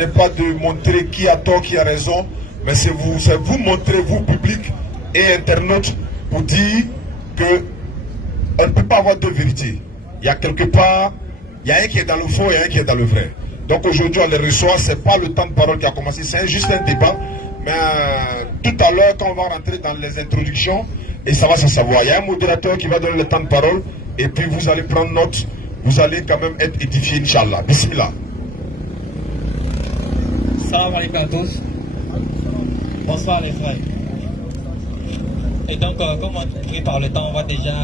n'est pas de montrer qui a tort, qui a raison, mais c'est vous montrer, vous, public et internautes, pour dire que on ne peut pas avoir deux vérités. Il y a quelque part, il y a un qui est dans le faux et un qui est dans le vrai. Donc aujourd'hui, on les reçoit, ce n'est pas le temps de parole qui a commencé, c'est juste un débat. Mais tout à l'heure, quand on va rentrer dans les introductions, et ça va se savoir, il y a un modérateur qui va donner le temps de parole, et puis vous allez prendre note, vous allez quand même être édifiés, Inch'Allah. Bismillah. Salam alaikum à tous. Bonsoir les frères. Et donc, comme on est pris par le temps, on va déjà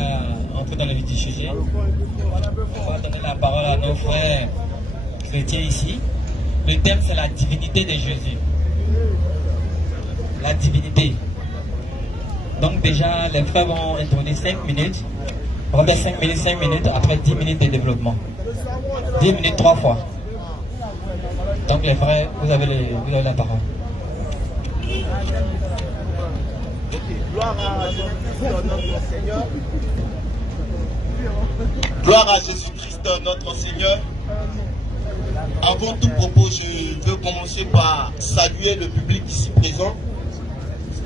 entrer dans le vif du sujet. On va donner la parole à nos frères chrétiens ici. Le thème, c'est la divinité de Jésus. La divinité. Donc déjà, les frères vont introduire 5 minutes. On va faire 5 minutes, après 10 minutes de développement. 10 minutes 3 fois. Donc les frères, vous avez la parole. Gloire à Jésus-Christ, notre Seigneur. Gloire à Jésus-Christ, notre Seigneur. Avant tout propos, je veux commencer par saluer le public ici présent.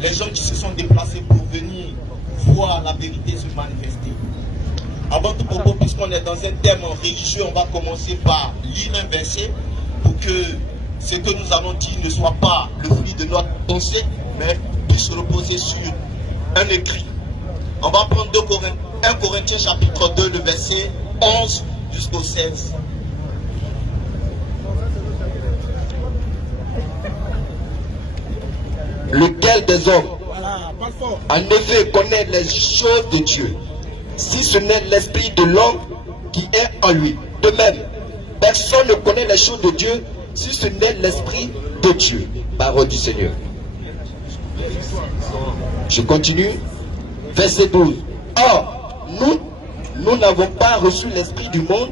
Les gens qui se sont déplacés pour venir voir la vérité se manifester. Avant tout propos, puisqu'on est dans un thème religieux, on va commencer par lire un verset pour que ce que nous allons dire ne soit pas le fruit de notre pensée, mais puisse reposer sur un écrit. On va prendre 1 Corinthiens chapitre 2, le verset 11 jusqu'au 16. Lequel des hommes, en effet, connaît les choses de Dieu, si ce n'est l'esprit de l'homme qui est en lui? De même, personne ne connaît les choses de Dieu, si ce n'est l'esprit de Dieu. Parole du Seigneur. Je continue. Verset 12. Or, nous n'avons pas reçu l'esprit du monde,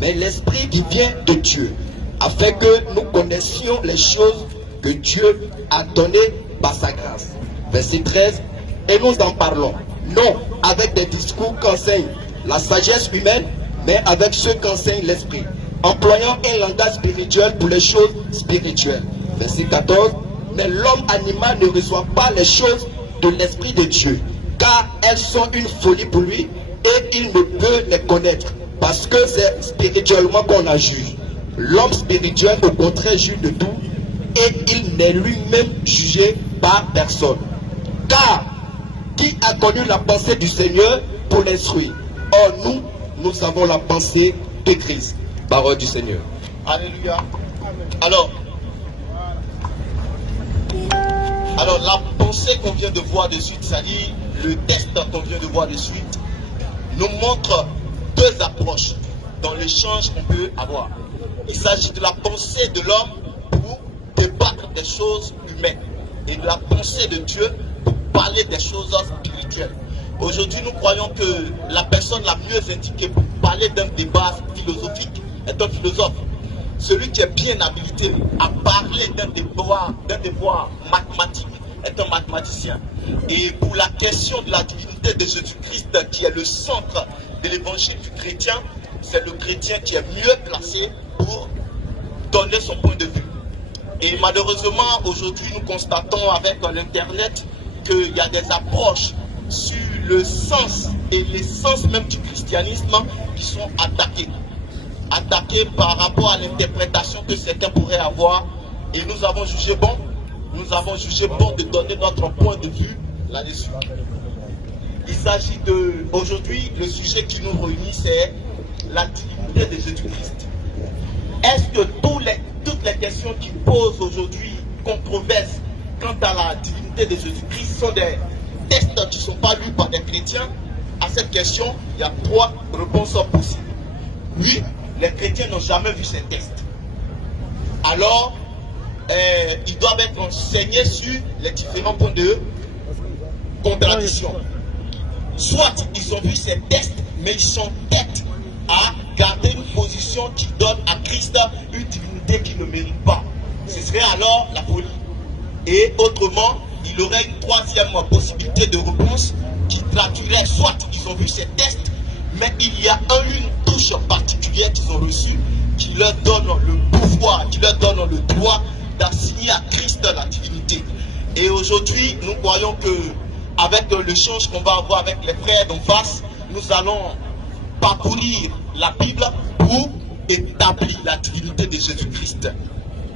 mais l'esprit qui vient de Dieu, afin que nous connaissions les choses que Dieu a données par sa grâce. Verset 13. Et nous en parlons, non avec des discours qu'enseigne la sagesse humaine, mais avec ceux qu'enseigne l'esprit, employant un langage spirituel pour les choses spirituelles. Verset 14. Mais l'homme animal ne reçoit pas les choses de l'esprit de Dieu, car elles sont une folie pour lui, et il ne peut les connaître, parce que c'est spirituellement qu'on la juge. L'homme spirituel, au contraire, juge de tout, et il n'est lui-même jugé par personne. Car qui a connu la pensée du Seigneur pour l'instruire? Or nous avons la pensée de Christ. Parole du Seigneur. Alléluia. Alors la pensée qu'on vient de voir de suite, c'est-à-dire le test qu'on vient de voir de suite, nous montre deux approches dans l'échange qu'on peut avoir. Il s'agit de la pensée de l'homme pour débattre des choses humaines et de la pensée de Dieu pour parler des choses spirituelles. Aujourd'hui, nous croyons que la personne la mieux indiquée pour parler d'un débat philosophique est un philosophe. Celui qui est bien habilité à parler d'un devoir mathématique est un mathématicien. Et pour la question de la divinité de Jésus-Christ, qui est le centre de l'évangile du chrétien, c'est le chrétien qui est mieux placé pour donner son point de vue. Et malheureusement, aujourd'hui, nous constatons avec l'Internet qu'il y a des approches sur le sens et l'essence même du christianisme qui sont attaquées par rapport à l'interprétation que certains pourraient avoir, et nous avons jugé bon de donner notre point de vue là-dessus. Il s'agit de, aujourd'hui, le sujet qui nous réunit, c'est la divinité de Jésus-Christ. Est-ce que toutes les questions qui posent aujourd'hui controverse quant à la divinité de Jésus-Christ sont des tests qui ne sont pas lus par des chrétiens? À cette question, il y a 3 réponses possibles. Oui, les chrétiens n'ont jamais vu ces tests. Alors, ils doivent être enseignés sur les différents points de contradiction. Soit ils ont vu ces tests, mais ils sont têtes à garder une position qui donne à Christ une divinité qu'il ne mérite pas. Ce serait alors la folie. Et autrement, il aurait une 3e possibilité de réponse qui traduirait soit ils ont vu ces tests, mais il y a une touche particulière qu'ils ont reçue qui leur donne le pouvoir, qui leur donne le droit d'assigner à Christ la divinité. Et aujourd'hui, nous croyons que avec l'échange qu'on va avoir avec les frères d'en face, nous allons parcourir la Bible pour établir la divinité de Jésus-Christ.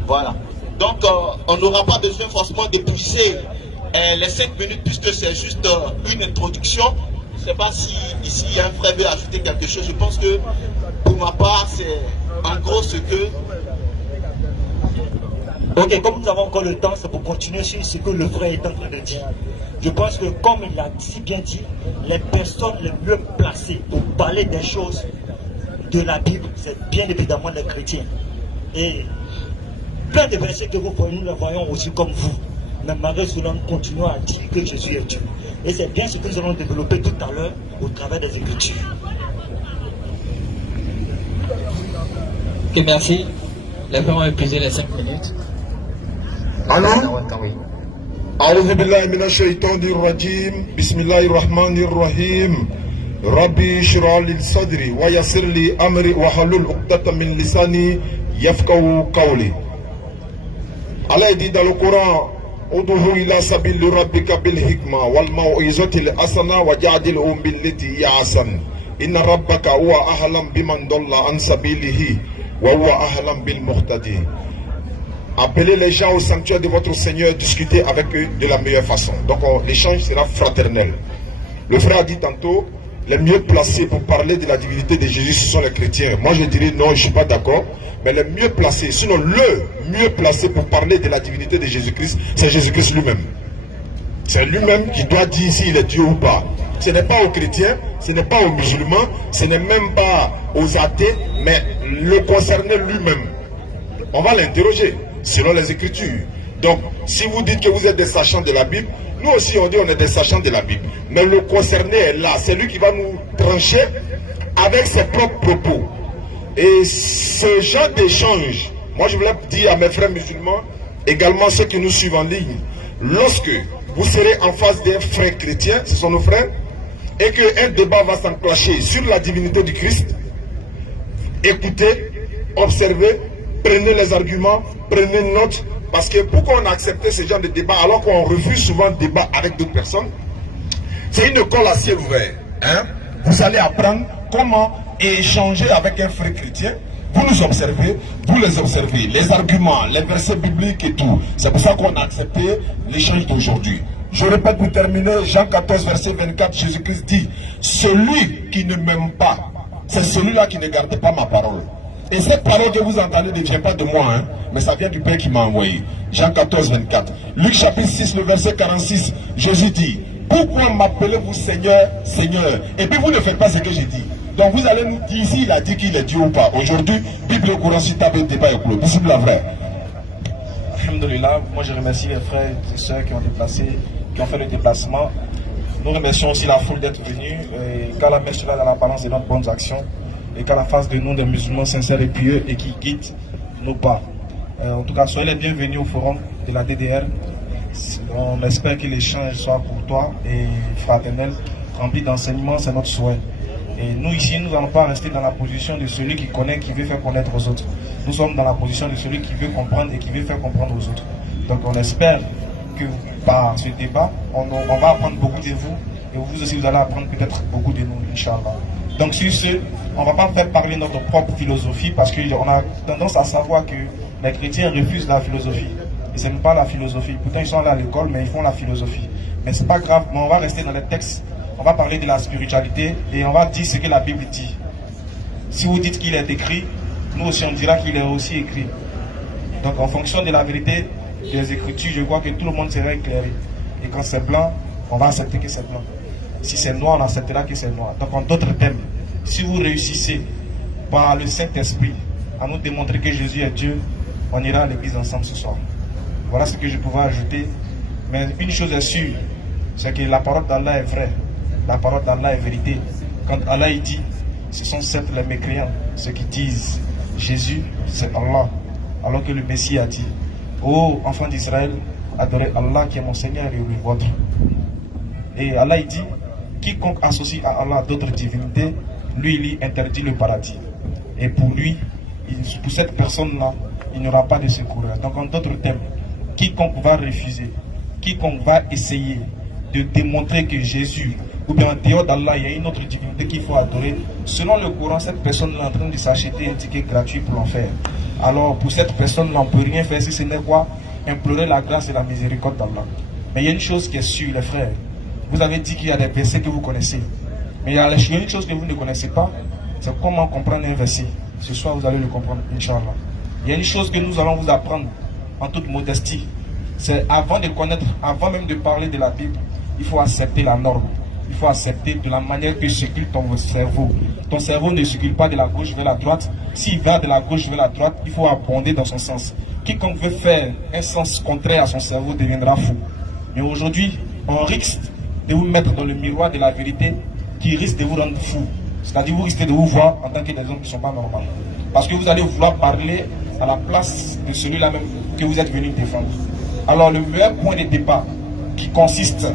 Voilà. Donc, on n'aura pas besoin forcément de pousser les 5 minutes puisque c'est juste une introduction. Je ne sais pas si ici il y a un frère veut ajouter quelque chose. Je pense que pour ma part, c'est en gros ce que... Ok, comme nous avons encore le temps, c'est pour continuer sur ce que le frère est en train de dire. Je pense que, comme il l'a si bien dit, les personnes les mieux placées pour parler des choses de la Bible, c'est bien évidemment les chrétiens. Et plein de versets que vous voyez, nous les voyons aussi comme vous. Mais malgré cela, nous continuons à dire que Jésus est Dieu. Et c'est bien ce que nous allons développer tout à l'heure au travers des Écritures. Ok, merci. Les frères ont épuisé les 5 minutes. Alors, أعوذ بالله من الشيطان الرجيم بسم الله الرحمن الرحيم ربي اشرح لي صدري ويسر لي أمري واحلل عقدة من لساني يفقهوا قولي. Allah dit dans le Coran ادعو إلى سبيل ربك بالحكمة والموعظة الحسنة وجادلهم بالتي هي أحسن إن ربك هو أعلم بمن ضل عن سبيله وهو أعلم بالمهتدين. Appelez les gens au sanctuaire de votre Seigneur, discutez avec eux de la meilleure façon. Donc l'échange sera fraternel. Le frère a dit tantôt, les mieux placés pour parler de la divinité de Jésus, ce sont les chrétiens. Moi je dirais non, je ne suis pas d'accord. Mais les mieux placés, sinon le mieux placé pour parler de la divinité de Jésus-Christ, c'est Jésus-Christ lui-même. C'est lui-même qui doit dire s'il est Dieu ou pas. Ce n'est pas aux chrétiens, ce n'est pas aux musulmans, ce n'est même pas aux athées, mais le concerné lui-même. On va l'interroger selon les Écritures. Donc, si vous dites que vous êtes des sachants de la Bible, nous aussi on dit on est des sachants de la Bible. Mais le concerné est là, c'est lui qui va nous trancher avec ses propres propos. Et ce genre d'échange, moi je voulais dire à mes frères musulmans, également ceux qui nous suivent en ligne, lorsque vous serez en face d'un frère chrétien, ce sont nos frères, et qu'un débat va s'enclencher sur la divinité du Christ, écoutez, observez, prenez les arguments, prenez note, parce que pourquoi on a accepté ce genre de débat alors qu'on refuse souvent de débat avec d'autres personnes? C'est une école à ciel ouvert. Hein? Vous allez apprendre comment échanger avec un frère chrétien. Vous nous observez, vous les observez, les arguments, les versets bibliques et tout. C'est pour ça qu'on a accepté l'échange d'aujourd'hui. Je répète pour terminer, Jean 14, verset 24, Jésus-Christ dit, celui qui ne m'aime pas, c'est celui-là qui ne garde pas ma parole. Et cette parole que vous entendez ne vient pas de moi, hein, mais ça vient du Père qui m'a envoyé. Jean 14, 24. Luc chapitre 6, le verset 46, Jésus dit, pourquoi m'appelez-vous Seigneur, Seigneur? Et puis vous ne faites pas ce que j'ai dit. Donc vous allez nous dire s'il a dit qu'il est Dieu ou pas. Aujourd'hui, Bible au Coran, si tape le débat est clos. Bismillah la vraie. Alhamdulillah, moi je remercie les frères et sœurs qui ont fait le déplacement. Nous remercions aussi la foule d'être venue. Qu'Allah la mette cela dans la balance de notre bonnes actions. Et qu'Allah fasse de nous des musulmans sincères et pieux et qui guident nos pas. En tout cas, soyez les bienvenus au forum de la DDR. On espère que l'échange soit courtois et fraternel, rempli d'enseignements, c'est notre souhait. Et nous ici, nous n'allons pas rester dans la position de celui qui connaît, qui veut faire connaître aux autres. Nous sommes dans la position de celui qui veut comprendre et qui veut faire comprendre aux autres. Donc on espère que par ce débat, on va apprendre beaucoup de vous et vous aussi vous allez apprendre peut-être beaucoup de nous, Inch'Allah. Donc sur ce, on ne va pas faire parler notre propre philosophie parce qu'on a tendance à savoir que les chrétiens refusent la philosophie. Ils n'aiment pas la philosophie. Pourtant ils sont là à l'école mais ils font la philosophie. Mais c'est pas grave, mais on va rester dans les textes. On va parler de la spiritualité et on va dire ce que la Bible dit. Si vous dites qu'il est écrit, nous aussi on dira qu'il est aussi écrit. Donc en fonction de la vérité des Écritures, je crois que tout le monde sera éclairé. Et quand c'est blanc, on va accepter que c'est blanc. Si c'est noir, on acceptera que c'est noir. Donc en d'autres termes, si vous réussissez par le Saint-Esprit à nous démontrer que Jésus est Dieu, on ira à l'église ensemble ce soir. Voilà ce que je pouvais ajouter. Mais une chose est sûre, c'est que la parole d'Allah est vraie. La parole d'Allah est vérité. Quand Allah il dit, ce sont certes les mécréants, ceux qui disent Jésus, c'est Allah. Alors que le Messie a dit, ô enfants d'Israël, adorez Allah qui est mon Seigneur et le vôtre. Et Allah il dit, quiconque associe à Allah d'autres divinités, lui il y interdit le paradis. Et pour lui, pour cette personne-là, il n'y aura pas de secours. Donc en d'autres termes, quiconque va refuser, quiconque va essayer de démontrer que Jésus, ou bien en dehors d'Allah, il y a une autre divinité qu'il faut adorer, selon le Coran, cette personne-là est en train de s'acheter un ticket gratuit pour l'enfer. Alors pour cette personne-là, on ne peut rien faire si ce n'est quoi? Implorer la grâce et la miséricorde d'Allah. Mais il y a une chose qui est sûre, les frères. Vous avez dit qu'il y a des versets que vous connaissez. Mais il y a une chose que vous ne connaissez pas, c'est comment comprendre un verset. Ce soir, vous allez le comprendre, Inch'Allah. Il y a une chose que nous allons vous apprendre en toute modestie. C'est avant de connaître, avant même de parler de la Bible, il faut accepter la norme. Il faut accepter de la manière que circule ton cerveau. Ton cerveau ne circule pas de la gauche vers la droite. S'il va de la gauche vers la droite, il faut abonder dans son sens. Quiconque veut faire un sens contraire à son cerveau deviendra fou. Mais aujourd'hui, on risque de vous mettre dans le miroir de la vérité qui risque de vous rendre fou. C'est-à-dire vous risquez de vous voir en tant que des hommes qui ne sont pas normaux. Parce que vous allez vouloir parler à la place de celui-là même que vous êtes venu défendre. Alors le meilleur point de départ qui consiste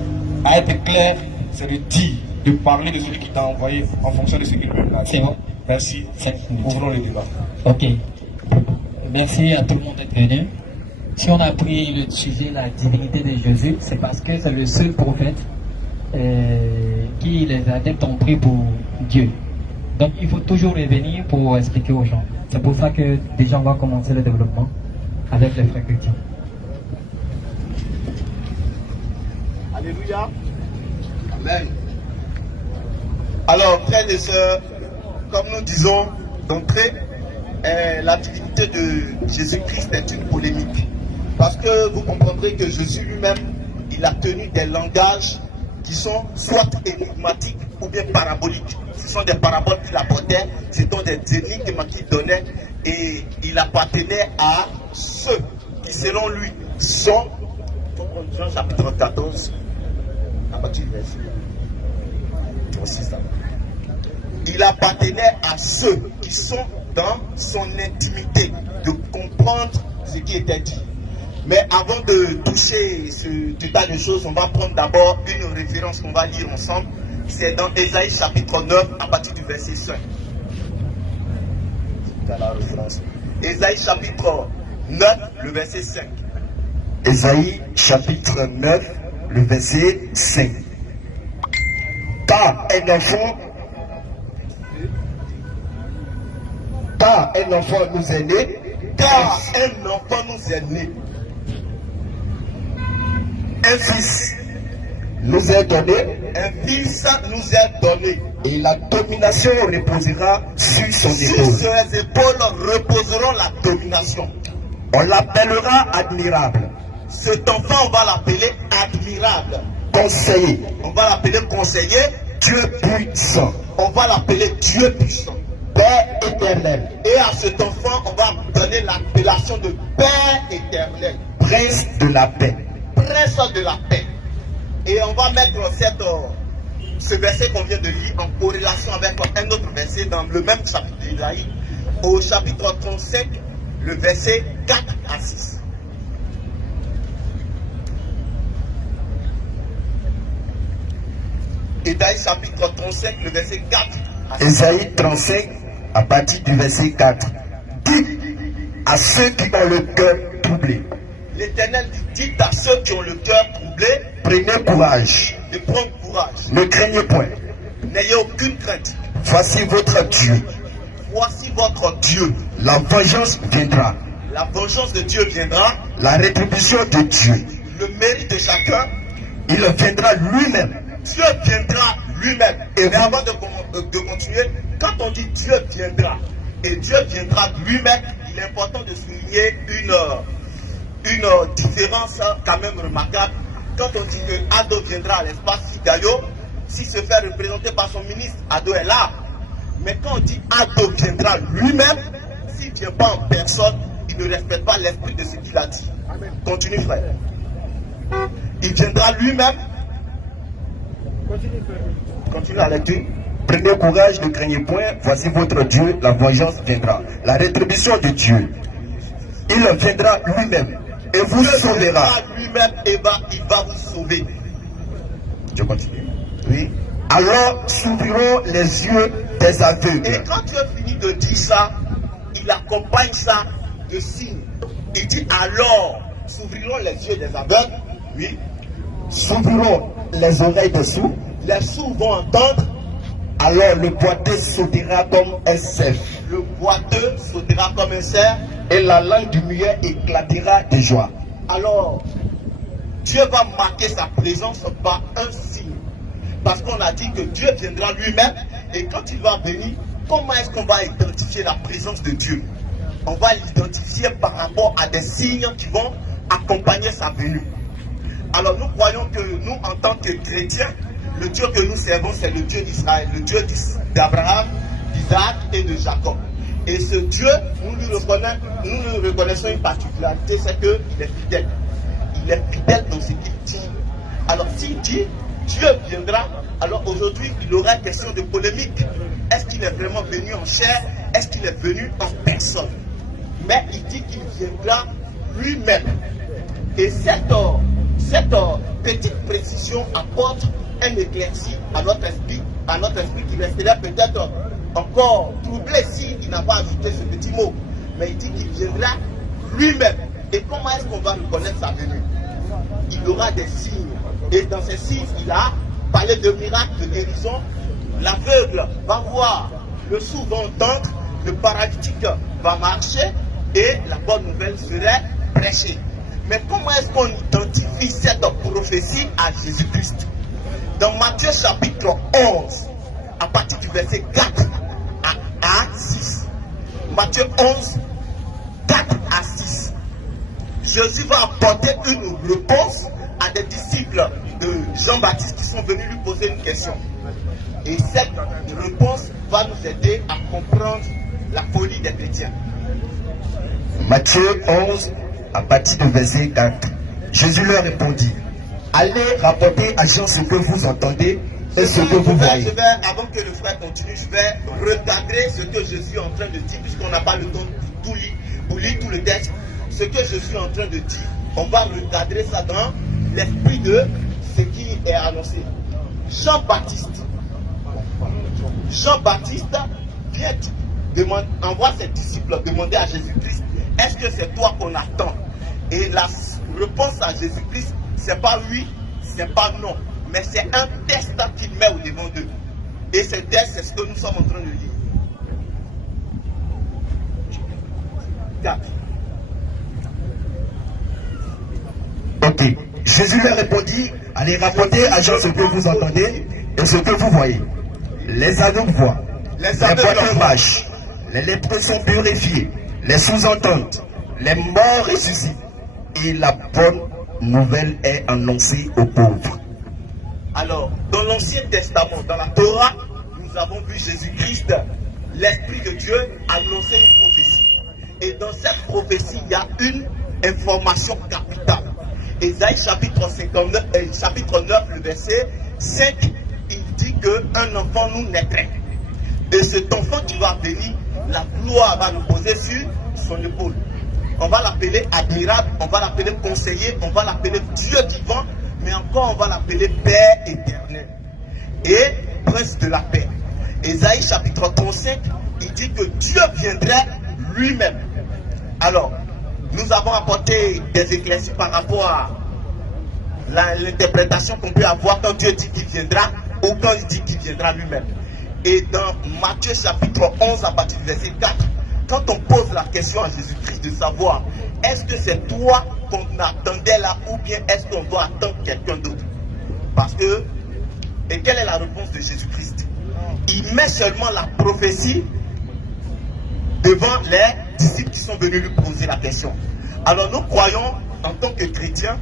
à être clair, c'est de dire, de parler de celui qui t'a envoyé en fonction de ce qu'il veut. C'est bon. Merci. Ouvrons le débat. Ok. Merci à tout le monde d'être venu. Si on a pris le sujet la divinité de Jésus, c'est parce que c'est le seul prophète qui les adeptes ont pris pour Dieu. Donc il faut toujours revenir pour expliquer aux gens. C'est pour ça que déjà on va commencer le développement avec les frères chrétiens. Alléluia. Amen. Alors, frères et sœurs, comme nous disons d'entrée, la divinité de Jésus-Christ est une polémique. Parce que vous comprendrez que Jésus lui-même, il a tenu des langages qui sont soit énigmatiques ou bien paraboliques. Ce sont des paraboles qu'il apportait, ce sont des énigmes qu'il donnait, et il appartenait à ceux qui, selon lui, sont, Jean chapitre 14, à partir du verset 6, il appartenait à ceux qui sont dans son intimité, de comprendre ce qui était dit. Mais avant de toucher ce tas de choses, on va prendre d'abord une référence qu'on va lire ensemble. C'est dans Ésaïe chapitre 9 à partir du verset 5. C'est la référence. Ésaïe chapitre 9, le verset 5. Ésaïe chapitre 9, le verset 5. Car un enfant nous est né, Car un enfant nous est né. un fils nous est donné, Un fils nous est donné. et la domination reposera sur son Sur épaule. ses épaules reposeront la domination. On l'appellera admirable, Cet enfant, on va l'appeler admirable. conseiller, On va l'appeler conseiller. Dieu puissant, On va l'appeler Dieu puissant. Père éternel, Et à cet enfant, on va donner l'appellation de Père éternel. prince de la paix. Prince de la paix. Et on va mettre ce verset qu'on vient de lire en corrélation avec un autre verset dans le même chapitre d'Ésaïe, au chapitre 35, le verset 4 à 6. Ésaïe chapitre 35, le verset 4 à 6. Ésaïe 35, à partir du verset 4. Dites à ceux qui ont le cœur troublé, L'Éternel dit, dites à ceux qui ont le cœur troublé prenez courage, de prendre courage. ne craignez point. N'ayez aucune crainte. Voici votre Dieu. Voici votre Dieu. La vengeance viendra, La vengeance de Dieu viendra. la rétribution de Dieu. Le mérite de chacun, Il viendra lui-même. Dieu viendra lui-même. Et Mais avant de continuer, quand on dit Dieu viendra, et Dieu viendra lui-même, il est important de souligner une différence quand même remarquable. Quand on dit que Ado viendra à l'espace Figayo, s'il se fait représenter par son ministre, Ado est là. Mais quand on dit Ado viendra lui-même, s'il ne vient pas en personne, il ne respecte pas l'esprit de ce qu'il a dit. Continue, frère. Il viendra lui-même. Continue la lecture. Prenez courage, ne craignez point. Voici votre Dieu, la vengeance viendra. La rétribution de Dieu. Il viendra lui-même et vous Dieu sauvera. viendra lui-même et il va vous sauver. Je continue. Oui. Alors s'ouvriront les yeux des Et aveugles. quand Dieu finit de dire ça, il il accompagne ça de signes. Il dit alors, s'ouvriront les yeux des aveugles, oui, s'ouvriront les oreilles des sourds, les sourds vont entendre, alors le boiteux sautera comme un cerf, le boiteux sautera comme un cerf, et la langue du muet éclatera de joie. Alors, Dieu va marquer sa présence par un signe. Parce qu'on a dit que Dieu viendra lui-même, et quand il va venir, comment est-ce qu'on va identifier la présence de Dieu? On va l'identifier par rapport à des signes qui vont accompagner sa venue. Alors nous croyons que nous, en tant que chrétiens, le Dieu que nous servons, c'est le Dieu d'Israël, le Dieu d'Abraham, d'Isaac et de Jacob. Et ce Dieu, nous lui reconnaissons une particularité, c'est qu'il est fidèle. Il est fidèle dans ce qu'il dit. Alors s'il dit, Dieu viendra, alors aujourd'hui, il aura question de polémique. Est-ce qu'il est vraiment venu en chair? Est-ce qu'il est venu en personne? Mais il dit qu'il viendra lui-même. Et cette petite précision apporte un éclairci à notre esprit qui resterait peut-être encore troublé s'il n'a pas ajouté ce petit mot. Mais il dit qu'il viendra lui-même. Et comment est-ce qu'on va reconnaître sa venue? Il aura des signes. Et dans ces signes, il a parlé de miracles, de guérison. L'aveugle va voir, le sourd va entendre, le paralytique va marcher et la bonne nouvelle serait prêchée. Mais comment est-ce qu'on identifie cette prophétie à Jésus-Christ? Dans Matthieu chapitre 11, à partir du verset 4 à 6. Matthieu 11, 4 à 6. Jésus va apporter une réponse à des disciples de Jean-Baptiste qui sont venus lui poser une question. Et cette réponse va nous aider à comprendre la folie des chrétiens. Matthieu 11, à partir du verset 4. Jésus leur répondit, allez rapporter à Jean ce que vous entendez et ce que vous voyez. Avant que le frère continue, je vais recadrer ce que Jésus est en train de dire, puisqu'on n'a pas le temps de tout lire tout le texte. Ce que je suis en train de dire, on va recadrer ça dans l'esprit de ce qui est annoncé. Jean-Baptiste vient envoie ses disciples demander à Jésus-Christ, est-ce que c'est toi qu'on attend? Et la réponse à Jésus-Christ, c'est pas oui, c'est pas non, mais c'est un test qu'il met au devant d'eux. Et ce test, c'est ce que nous sommes en train de lire. 4. Ok. Jésus leur répondit, allez rapporter à Jean ce que vous entendez et ce que vous voyez. Les aveugles voient, les boiteux marchent, les lépreux sont purifiés, les sous-entendent, les morts ressuscitent, et la bonne nouvelle est annoncée aux pauvres. Alors, dans l'Ancien Testament, dans la Torah, nous avons vu Jésus-Christ, l'Esprit de Dieu, annoncer une prophétie. Et dans cette prophétie, il y a une information capitale. Ésaïe chapitre 9, le verset 5, il dit qu'un enfant nous naîtrait. Et cet enfant qui va venir, la gloire va nous poser sur son épaule. On va l'appeler admirable, on va l'appeler conseiller, on va l'appeler Dieu vivant, mais encore on va l'appeler Père éternel. Et prince de la paix. Ésaïe chapitre 35, il dit que Dieu viendrait lui-même. Alors, nous avons apporté des éclaircies par rapport à l'interprétation qu'on peut avoir quand Dieu dit qu'il viendra ou quand il dit qu'il viendra lui-même. Et dans Matthieu chapitre 11 à partir du verset 4, quand on pose la question à Jésus-Christ de savoir est-ce que c'est toi qu'on attendait là ou bien est-ce qu'on doit attendre quelqu'un d'autre? Parce que, et quelle est la réponse de Jésus-Christ? Il met seulement la prophétie devant les disciples qui sont venus lui poser la question. Alors nous croyons en tant que chrétiens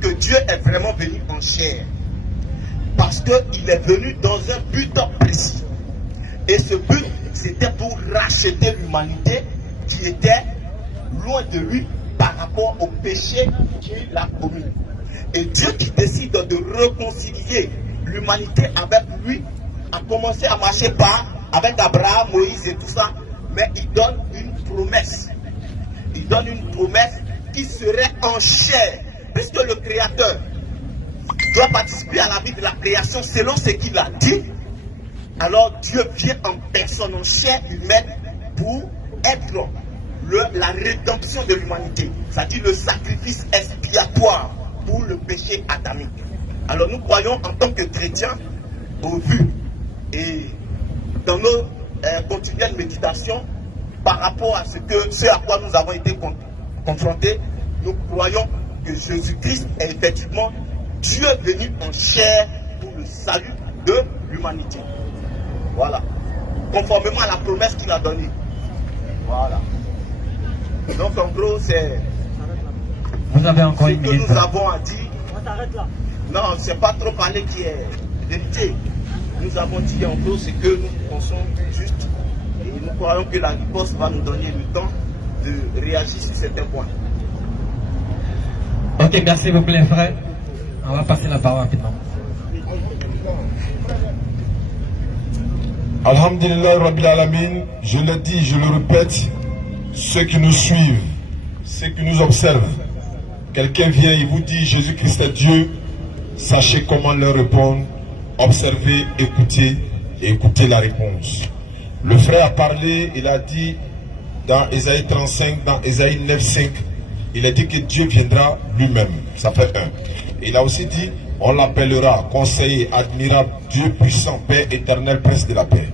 que Dieu est vraiment venu en chair. Parce qu'il est venu dans un but précis. Et ce but, c'était pour racheter l'humanité qui était loin de lui par rapport au péché qu'il a commis. Et Dieu qui décide de réconcilier l'humanité avec lui, a commencé à marcher avec Abraham, Moïse et tout ça, mais il donne une promesse. Il donne une promesse qui serait en chair, puisque le Créateur doit participer à la vie de la création selon ce qu'il a dit. Alors Dieu vient en personne, en chair humaine, pour être la rédemption de l'humanité, c'est-à-dire le sacrifice expiatoire pour le péché adamique. Alors nous croyons en tant que chrétiens, au vu et dans nos continuelles méditations, par rapport à ce à quoi nous avons été confrontés, nous croyons que Jésus-Christ est effectivement Dieu venu en chair pour le salut de l'humanité. Voilà. Conformément à la promesse qu'il a donnée. Voilà. Donc en gros, c'est Vous avez encore ce une que minute. nous avons à dire. On s'arrête là. Non, c'est pas trop parler qui est vérité. Nous avons dit en gros ce que nous pensons juste. Et nous croyons que la riposte va nous donner le temps de réagir sur certains points. Ok, merci s'il vous plaît, frère. On va passer la parole rapidement. Alhamdulillah Rabbil Alamin, je le dis, je le répète, ceux qui nous suivent, ceux qui nous observent, quelqu'un vient, il vous dit Jésus-Christ est Dieu, sachez comment leur répondre, observez, écoutez et écoutez la réponse. Le frère a parlé, il a dit dans Ésaïe 35, dans Ésaïe 9:5, il a dit que Dieu viendra lui-même, ça fait un. Il a aussi dit, on l'appellera conseiller, admirable, Dieu puissant, Père éternel, prince de la paix.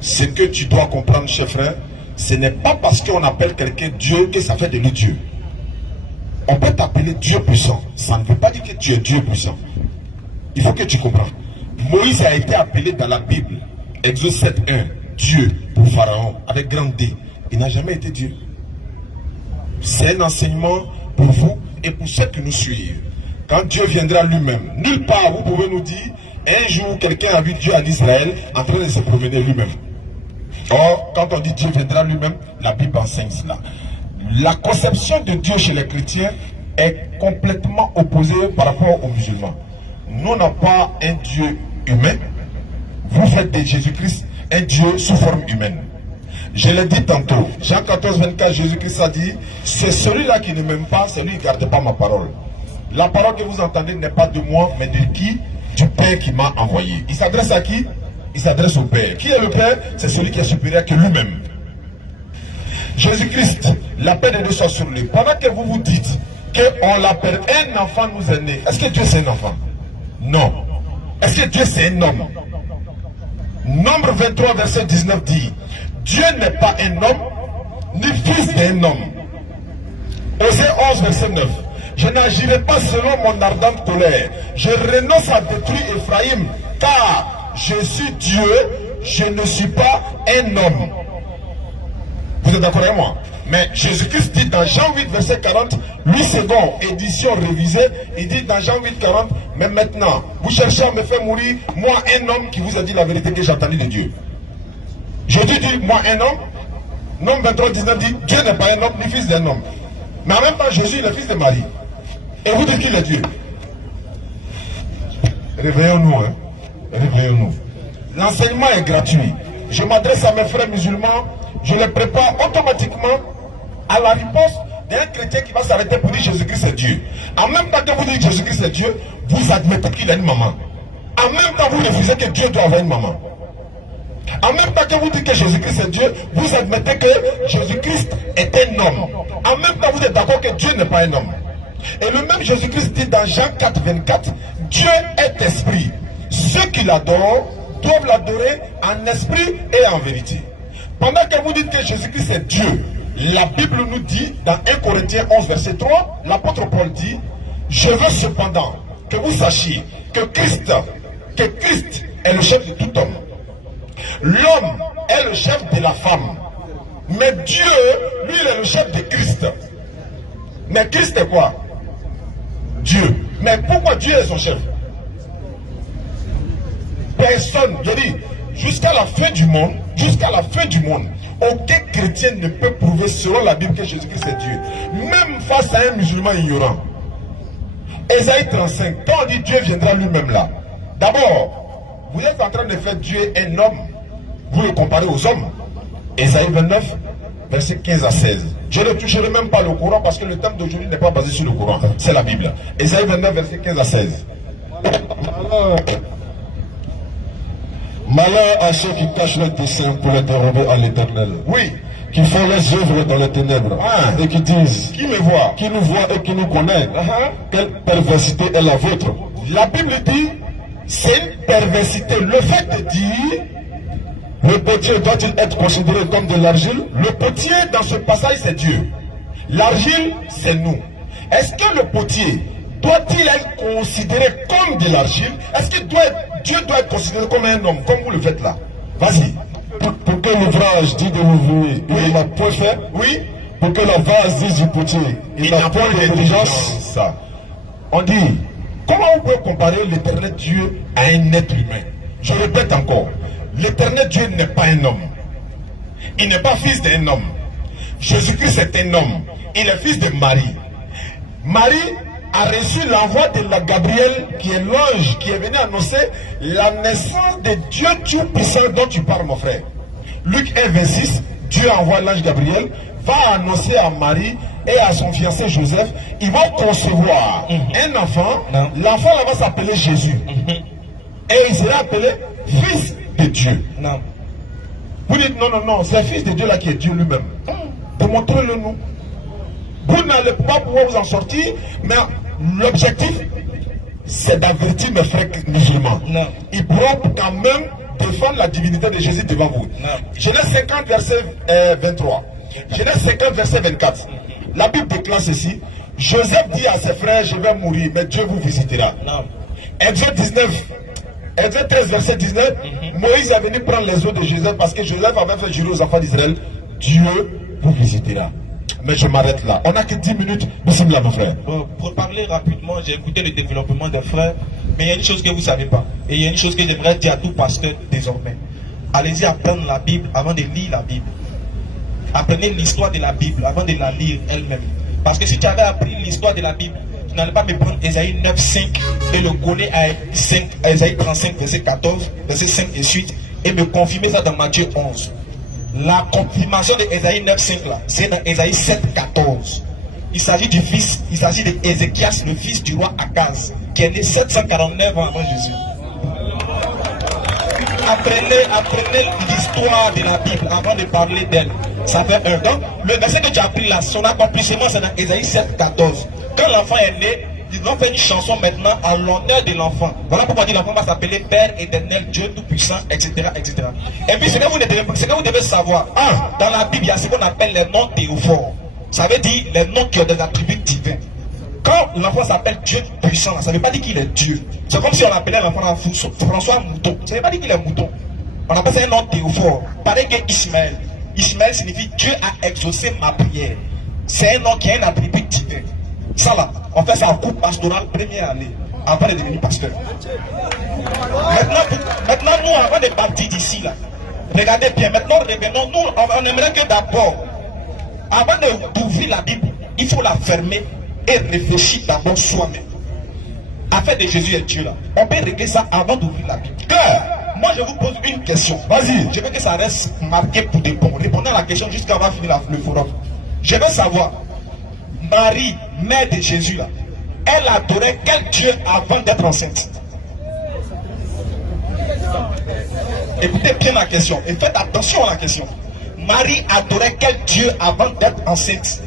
Ce que tu dois comprendre, cher frère, ce n'est pas parce qu'on appelle quelqu'un Dieu que ça fait de lui Dieu. On peut t'appeler Dieu puissant, ça ne veut pas dire que tu es Dieu puissant. Il faut que tu comprennes. Moïse a été appelé dans la Bible, Exode 7:1, Dieu pour Pharaon, avec grand D. Il n'a jamais été Dieu. C'est un enseignement pour vous et pour ceux qui nous suivent. Quand Dieu viendra lui-même, nulle part vous pouvez nous dire, un jour quelqu'un a vu Dieu en Israël en train de se promener lui-même. Or, quand on dit Dieu viendra lui-même, la Bible enseigne cela. La conception de Dieu chez les chrétiens est complètement opposée par rapport aux musulmans. Nous n'avons pas un Dieu humain. Vous faites de Jésus-Christ un Dieu sous forme humaine. Je l'ai dit tantôt, Jean 14:24, Jésus-Christ a dit, c'est celui-là qui ne m'aime pas, c'est lui qui ne garde pas ma parole. La parole que vous entendez n'est pas de moi, mais de qui? Du Père qui m'a envoyé. Il s'adresse à qui? Il s'adresse au Père. Qui est le Père? C'est celui qui est supérieur que lui-même. Jésus-Christ, la paix de Dieu soit sur lui. Pendant que vous vous dites qu'on l'appelle, un enfant nous est né, est-ce que Dieu c'est un enfant? Non. Est-ce que Dieu c'est un homme? Nombre 23, verset 19 dit, Dieu n'est pas un homme, ni fils d'un homme. Osée 11, verset 9. Je n'agirai pas selon mon ardente colère. Je renonce à détruire Ephraïm, car je suis Dieu, je ne suis pas un homme. Vous êtes d'accord avec moi? Mais Jésus-Christ dit dans Jean 8, verset 40, 8 secondes, édition révisée, il dit dans Jean 8, 40, mais maintenant, vous cherchez à me faire mourir, moi un homme qui vous a dit la vérité que j'ai entendue de Dieu. Jésus dit, moi un homme, Nombre 23, 19 dit, Dieu n'est pas un homme, ni fils d'un homme. Mais en même temps, Jésus est le fils de Marie. Et vous dites qu'il est Dieu. Réveillons-nous, hein. Réveillons-nous. L'enseignement est gratuit. Je m'adresse à mes frères musulmans, je les prépare automatiquement à la réponse d'un chrétien qui va s'arrêter pour dire Jésus-Christ est Dieu. En même temps que vous dites Jésus-Christ est Dieu, vous admettez qu'il a une maman. En même temps, vous refusez que Dieu doit avoir une maman. En même temps que vous dites que Jésus-Christ est Dieu, vous admettez que Jésus-Christ est un homme. En même temps, vous êtes d'accord que Dieu n'est pas un homme. Et le même Jésus-Christ dit dans Jean 4, 24, Dieu est esprit. Ceux qui l'adorent doivent l'adorer en esprit et en vérité. Pendant que vous dites que Jésus-Christ est Dieu, la Bible nous dit dans 1 Corinthiens 11, verset 3, l'apôtre Paul dit, je veux cependant que vous sachiez que Christ est le chef de tout homme. L'homme est le chef de la femme. Mais Dieu, lui, il est le chef de Christ. Mais Christ est quoi? Dieu. Mais pourquoi Dieu est son chef? Personne, je dis, jusqu'à la fin du monde, aucun chrétien ne peut prouver selon la Bible que Jésus-Christ est Dieu. Même face à un musulman ignorant. Ésaïe 35, quand on dit Dieu viendra lui-même là, d'abord, vous êtes en train de faire Dieu un homme, vous le comparez aux hommes. Ésaïe 29, verset 15 à 16. Je ne toucherai même pas le Coran parce que le thème d'aujourd'hui n'est pas basé sur le Coran, c'est la Bible. Ésaïe 29, verset 15 à 16. Malheur à ceux qui cachent leur dessein pour les dérober à l'Éternel. Oui, qui font les œuvres dans les ténèbres et qui disent, qui me voit, qui nous voit et qui nous connaît, quelle perversité est la vôtre. La Bible dit, c'est une perversité. Le fait de dire, le potier doit-il être considéré comme de l'argile? Le potier dans ce passage c'est Dieu. L'argile c'est nous. Est-ce que le potier doit-il être considéré comme de l'argile? Est-ce que Dieu doit être considéré comme un homme, comme vous le faites là? Vas-y. Pour que l'ouvrage dit de l'ouvrier, il n'a point fait. Oui. Pour que la vase dise du potier, il n'a point d'intelligence. On dit, comment on peut comparer l'éternel Dieu à un être humain? Je répète encore, l'éternel Dieu n'est pas un homme. Il n'est pas fils d'un homme. Jésus-Christ est un homme. Il est fils de Marie. Marie a reçu l'envoi de la Gabriel, qui est l'ange qui est venu annoncer la naissance de Dieu Tout-Puissant dont tu parles, mon frère. Luc 1, 26, Dieu envoie l'ange Gabriel, va annoncer à Marie et à son fiancé Joseph, ils vont concevoir un enfant. L'enfant là va s'appeler Jésus. Et il sera appelé fils de Dieu. Non. Vous dites non, non, non, c'est le fils de Dieu là qui est Dieu lui-même. Démontrez-le nous. Vous n'allez pas pouvoir vous en sortir, mais l'objectif, c'est d'avertir mes frères musulmans. Non. Ils pourront quand même défendre la divinité de Jésus devant vous. Genèse 50, verset 23. Genèse 50, verset 24. La Bible déclare ceci. Joseph dit à ses frères, je vais mourir, mais Dieu vous visitera. Exode 19. Exode 13, verset 19. Moïse est venu prendre les os de Joseph parce que Joseph avait fait jurer aux enfants d'Israël, Dieu vous visitera. Mais je m'arrête là. On n'a que 10 minutes. Bismillah, mon frère. Pour parler rapidement, j'ai écouté le développement des frères, mais il y a une chose que vous ne savez pas. Et il y a une chose que j'aimerais dire à tout pasteur désormais. Allez-y apprendre la Bible avant de lire la Bible. Apprenez l'histoire de la Bible avant de la lire elle-même. Parce que si tu avais appris l'histoire de la Bible, tu n'allais pas me prendre Ésaïe 9, 5 et le coller à Ésaïe 35, verset 14, verset 5 et suite, et me confirmer ça dans Matthieu 11. La confirmation de Ésaïe 9, 5 là, c'est dans Ésaïe 7, 14. Il s'agit du fils, il s'agit d'Ézéchias, le fils du roi Akaz, qui est né 749 ans avant Jésus. Apprenez l'histoire de la Bible avant de parler d'elle. Ça fait un temps. Le verset que tu as pris là, son accomplissement, c'est dans Ésaïe 7, 14. Quand l'enfant est né, ils ont fait une chanson maintenant en l'honneur de l'enfant. Voilà pourquoi l'enfant va s'appeler Père éternel, Dieu tout-puissant, etc., etc. Et puis, ce que vous devez savoir, dans la Bible, il y a ce qu'on appelle les noms théophores. Ça veut dire les noms qui ont des attributs divins. Quand l'enfant s'appelle Dieu puissant, ça ne veut pas dire qu'il est Dieu. C'est comme si on appelait l'enfant François Mouton. Ça ne veut pas dire qu'il est mouton. On appelle ça un nom théophore. Pareil que Ismaël. Ismaël signifie Dieu a exaucé ma prière. C'est un nom qui a un attribut divin. Ça là, on fait ça en cours pastoral première année, avant de devenir pasteur. Maintenant nous, avant de partir d'ici là, regardez bien, maintenant revenons, nous on aimerait que d'abord, avant d'ouvrir la Bible, il faut la fermer et réfléchir d'abord soi-même. Afin de Jésus et Dieu là, on peut régler ça avant d'ouvrir la Bible. Moi je vous pose une question, vas-y, je veux que ça reste marqué pour des bons. Répondez à la question jusqu'à va finir le forum. Je veux savoir, Marie, mère de Jésus là, elle adorait quel Dieu avant d'être enceinte? Écoutez bien la question et faites attention à la question. Marie adorait quel Dieu avant d'être enceinte?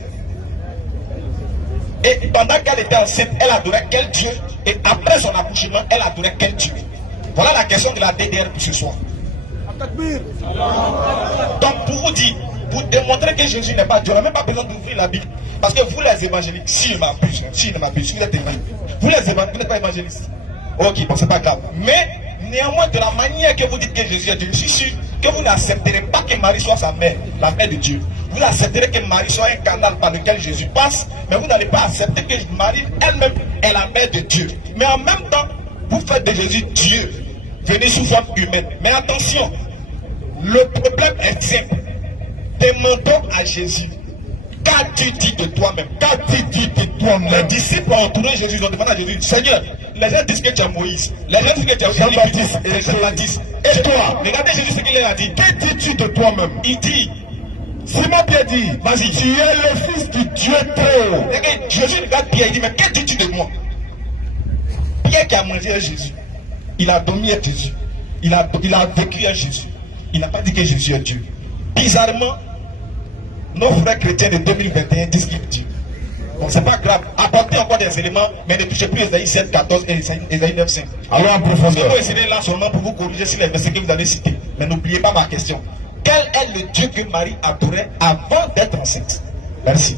Et pendant qu'elle était enceinte, elle adorait quel Dieu? Et après son accouchement, elle adorait quel Dieu? Voilà la question de la DDR pour ce soir. Donc pour vous dire, pour démontrer que Jésus n'est pas Dieu, on n'a même pas besoin d'ouvrir la Bible. Parce que vous les évangélistes, si je m'abuse, vous êtes évangélistes. Vous n'êtes pas évangélistes. Ok, bon, c'est pas grave. Mais néanmoins, de la manière que vous dites que Jésus est Dieu, je suis sûr que vous n'accepterez pas que Marie soit sa mère, la mère de Dieu. Vous accepterez que Marie soit un canal par lequel Jésus passe, mais vous n'allez pas accepter que Marie elle-même est la mère de Dieu. Mais en même temps, vous faites de Jésus Dieu, venu sous forme humaine. Mais attention, le problème est simple. Demandons à Jésus, qu'as-tu dit de toi-même? Qu'as-tu dit de toi-même? Les disciples ont entouré Jésus, ils ont demandé à Jésus, Seigneur, les gens disent que tu es Moïse, les gens disent que tu es Jean-Baptiste, et toi, regardez Jésus ce qu'il a dit. Que dis-tu de toi-même? Il dit, Simon Pierre dit, vas-y, tu es le fils du Dieu très haut. Jésus regarde Pierre, il dit, mais que dis-tu de moi? Pierre qui a mangé à Jésus, il a dormi à Jésus, il a vécu à Jésus, il n'a pas dit que Jésus est Dieu. Bizarrement, nos frères chrétiens de 2021 disent qu'il dit. Donc c'est pas grave, apportez encore des éléments, mais ne touchez plus Ésaïe 7, 14 et Ésaïe 9, 5. Alors en profondeur. Je vais essayer là seulement pour vous corriger sur les versets que vous avez cités. Mais n'oubliez pas ma question. Quel est le Dieu que Marie adorait avant d'être enceinte? Merci.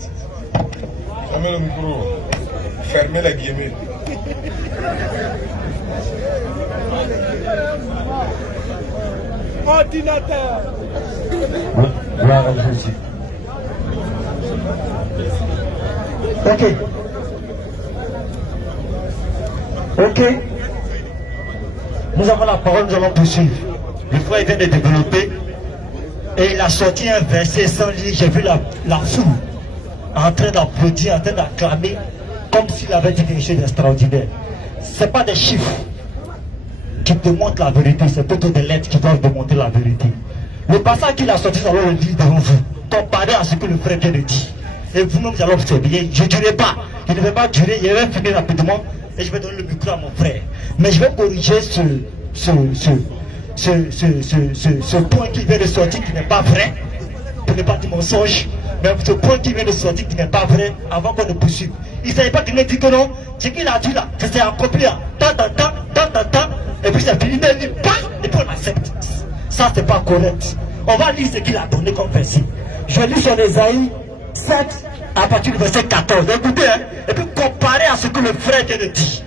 Fermez le micro. Fermez les guillemets. Ordinateur. Gloire à Jésus. Ok. Ok. Nous avons la parole, nous allons poursuivre. Le frère vient de développer et il a sorti un verset sans lire. J'ai vu la foule en train d'applaudir, en train d'acclamer comme s'il avait dit quelque chose d'extraordinaire. Ce n'est pas des chiffres qui démontrent la vérité, c'est plutôt des lettres qui doivent démontrer la vérité. Le passage qu'il a sorti, nous allons le lire devant vous, comparé à ce que le frère vient de dire. Et vous-même, vous allez observer. Je ne dirai pas, je ne vais pas durer, je vais finir rapidement et je vais donner le micro à mon frère. Mais je vais corriger ce point qui vient de sortir qui n'est pas vrai, pour ne pas dire mensonge, mais ce point qui vient de sortir qui n'est pas vrai avant qu'on ne poursuive. Il ne savait pas qu'il me dit que non, ce qu'il a dit là, que c'est accompli à tant, et puis c'est fini, mais il dit pas, et puis on accepte. Ça, c'est pas correct. On va lire ce qu'il a donné comme verset. Je lis sur Ésaïe 7 à partir du verset 14. Écoutez, hein, et puis comparé à ce que le frère vient de dire.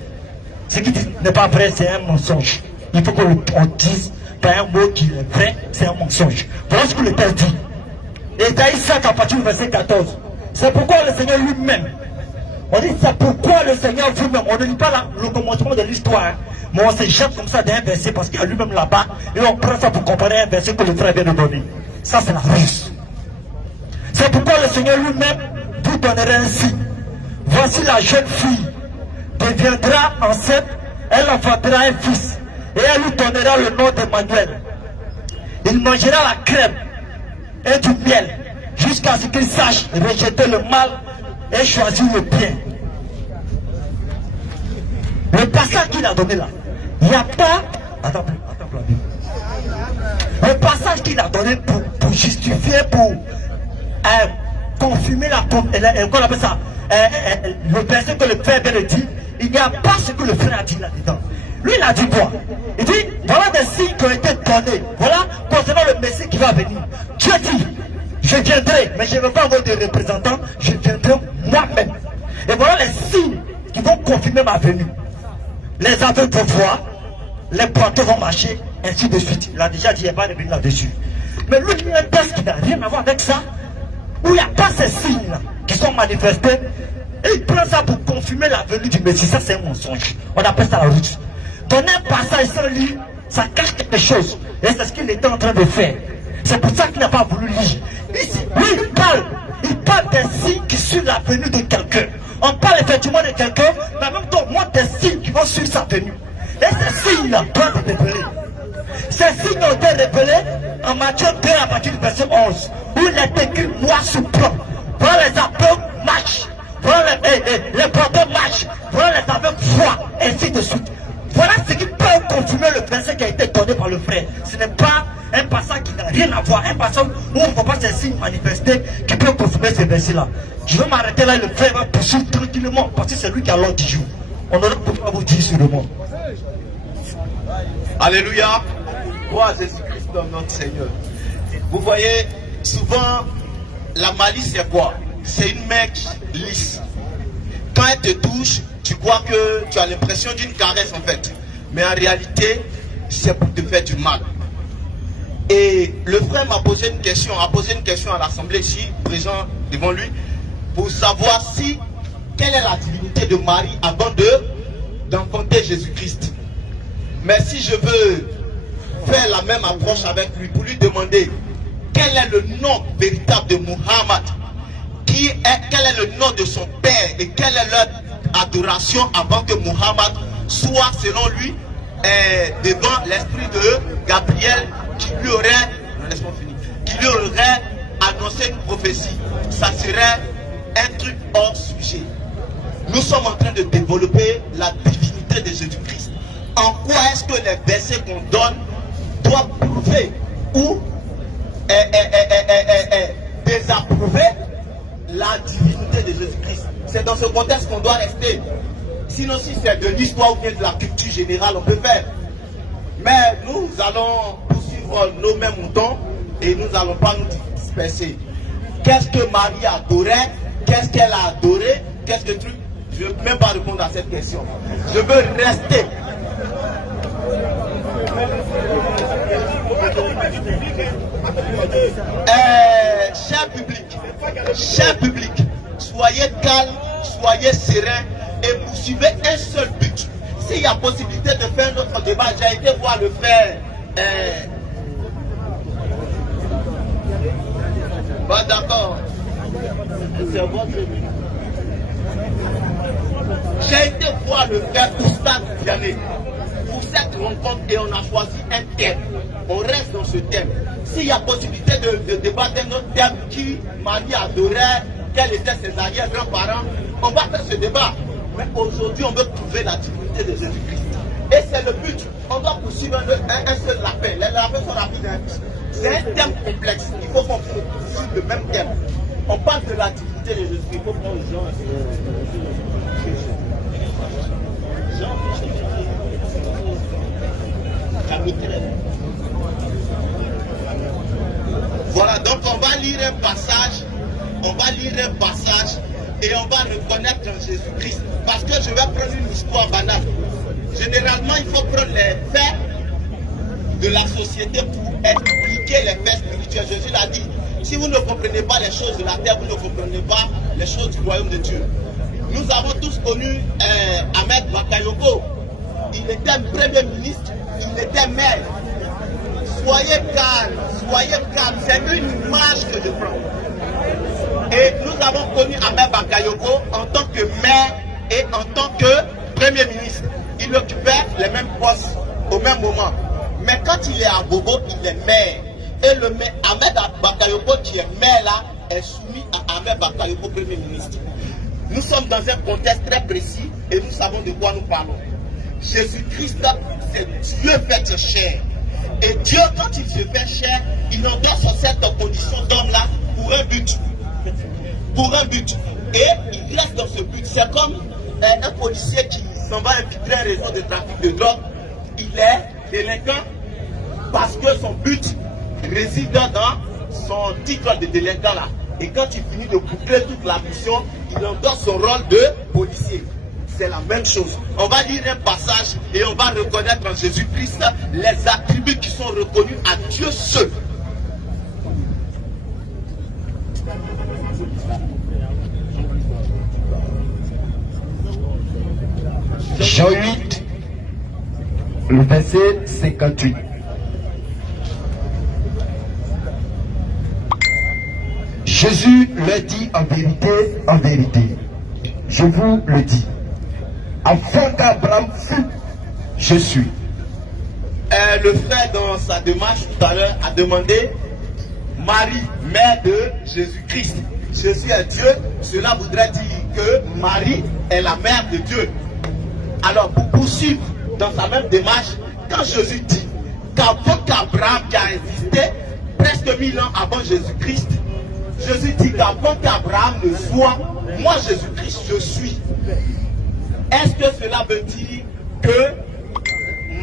Ce qu'il dit n'est pas vrai, c'est un mensonge. Il faut qu'on dise par un mot qui est vrai, c'est un mensonge. Voilà ce que le texte dit. Ésaïe 7 à partir du verset 14. C'est pourquoi le Seigneur lui-même, on dit c'est pourquoi le Seigneur lui-même, on ne lit pas le commencement de l'histoire, hein, mais on se jette comme ça d'un verset parce qu'il y a lui-même là-bas, et on prend ça pour comparer un verset que le frère vient de donner. Ça, c'est la ruse. C'est pourquoi le Seigneur lui-même vous donnera ainsi. Voici la jeune fille deviendra enceinte, elle enfantera un fils, et elle lui donnera le nom d'Emmanuel. Il mangera la crème et du miel, jusqu'à ce qu'il sache rejeter le mal et choisir le bien. Le passage qu'il a donné là, il n'y a pas... Attends, le passage qu'il a donné pour justifier, pour confirmer qu'on appelle ça, le verset que le frère vient de dire, il n'y a pas ce que le frère a dit là-dedans. Lui, il a dit quoi? Il dit, voilà des signes qui ont été donnés. Voilà, concernant le Messie qui va venir. Dieu dit, je viendrai, mais je ne veux pas avoir de représentants, je viendrai moi-même. Et voilà les signes qui vont confirmer ma venue. Les aveugles vont voir, les porteurs vont marcher, ainsi de suite. Il a déjà dit, il n'y a pas de venir là-dessus. Mais lui, il y a un texte qui n'a rien à voir avec ça, où il n'y a pas ces signes-là qui sont manifestés, et il prend ça pour confirmer la venue du Messie. Ça, c'est un mensonge. On appelle ça la route. Donner un passage sans lire, ça cache quelque chose. Et c'est ce qu'il était en train de faire. C'est pour ça qu'il n'a pas voulu lire. Ici, lui, il parle des signes qui suivent la venue de quelqu'un. On parle effectivement de quelqu'un, mais en même temps, on montre des signes qui vont suivre sa venue. Et ces signes-là doivent être révélés. Ces signes ont été révélés en Matthieu 2 à partir du verset 11, où il est écrit noir sur blanc. Voilà les aveugles marchent, voilà les porteurs marchent, voilà les aveugles voient, ainsi de suite. Voilà ce qui peut confirmer le verset qui a été donné par le frère. Ce n'est pas un passage qui n'a rien à voir, un passage où on ne voit pas ces signes manifestés qui peut confirmer ce verset-là. Je vais m'arrêter là et le frère va poursuivre tranquillement parce que c'est lui qui a l'ordre du jour. On n'aura pas vous dire sur le monde. Alléluia. Gloire à Jésus-Christ notre Seigneur. Vous voyez, souvent, la malice c'est quoi? C'est une main lisse. Quand elle te touche, tu crois que tu as l'impression d'une caresse en fait. Mais en réalité, c'est pour te faire du mal. Et le frère m'a posé une question, à l'assemblée ici, présent devant lui, pour savoir si, quelle est la divinité de Marie avant d'enfanter Jésus-Christ. Mais si je veux faire la même approche avec lui, pour lui demander quel est le nom véritable de Muhammad, quel est le nom de son père et quelle est leur adoration avant que Muhammad soit, selon lui, devant l'esprit de Gabriel qui lui aurait annoncé une prophétie. Ça serait un truc hors sujet. Nous sommes en train de développer la divinité de Jésus-Christ. En quoi est-ce que les versets qu'on donne doivent prouver ou désapprouver la divinité de Jésus-Christ. C'est dans ce contexte qu'on doit rester. Sinon, si c'est de l'histoire ou bien de la culture générale, on peut faire. Mais nous allons poursuivre nos mêmes moutons et nous n'allons pas nous disperser. Qu'est-ce que Marie adorait? Qu'est-ce qu'elle a adoré? Qu'est-ce que truc? Je ne veux même pas répondre à cette question. Je veux rester. Cher public, soyez calme, soyez serein et poursuivez un seul but. S'il y a possibilité de faire notre débat, j'ai été voir le frère. Bon, d'accord. J'ai été voir le frère Oustaz Vianney pour cette rencontre et on a choisi un thème. On reste dans ce thème. S'il y a possibilité de débattre un autre thème qui Marie adorait, quels étaient ses arrière-grands-parents, on va faire ce débat. Mais aujourd'hui, on veut prouver la divinité de Jésus-Christ. Et c'est le but. On doit poursuivre un seul lapin. Les lapins sont rapides. C'est un thème complexe. Il faut qu'on poursuive le même thème. On parle de la divinité de Jésus-Christ. Il faut prendre Jean. Voilà, donc on va lire un passage. Et on va reconnaître Jésus-Christ. Parce que je vais prendre une histoire banale. Généralement, il faut prendre les faits de la société pour expliquer les faits spirituels. Jésus l'a dit. Si vous ne comprenez pas les choses de la terre, vous ne comprenez pas les choses du royaume de Dieu. Nous avons tous connu Ahmed Bakayoko. Il était premier ministre, il était maire. Soyez calme, c'est une image que je prends. Et nous avons connu Ahmed Bakayoko en tant que maire et en tant que premier ministre. Il occupait les mêmes postes au même moment. Mais quand il est à Bobo, il est maire. Et le maire, Ahmed Bakayoko qui est maire là, est soumis à Ahmed Bakayoko, premier ministre. Nous sommes dans un contexte très précis et nous savons de quoi nous parlons. Jésus-Christ, c'est Dieu fait chair. Et Dieu, quand il se fait chair, il endort sur cette condition d'homme-là pour un but. Et il reste dans ce but. C'est comme un policier qui s'en va infiltrer un réseau de trafic de drogue. Il est délinquant parce que son but réside dans son titre de délinquant là. Et quand il finit de boucler toute la mission, il endort son rôle de policier. C'est la même chose. On va lire un passage et on va reconnaître en Jésus-Christ les attributs qui sont reconnus à Dieu seul. Jean 8, le verset 58. Jésus leur dit en vérité, je vous le dis, avant qu'Abraham fût, je suis. Le frère dans sa démarche tout à l'heure a demandé Marie, mère de Jésus-Christ. Jésus est Dieu, cela voudrait dire que Marie est la mère de Dieu. Alors pour poursuivre dans sa même démarche, quand Jésus dit qu'avant qu'Abraham qui a existé presque 1000 ans avant Jésus-Christ, Jésus dit qu'avant qu'Abraham ne soit, moi Jésus-Christ je suis. Est-ce que cela veut dire que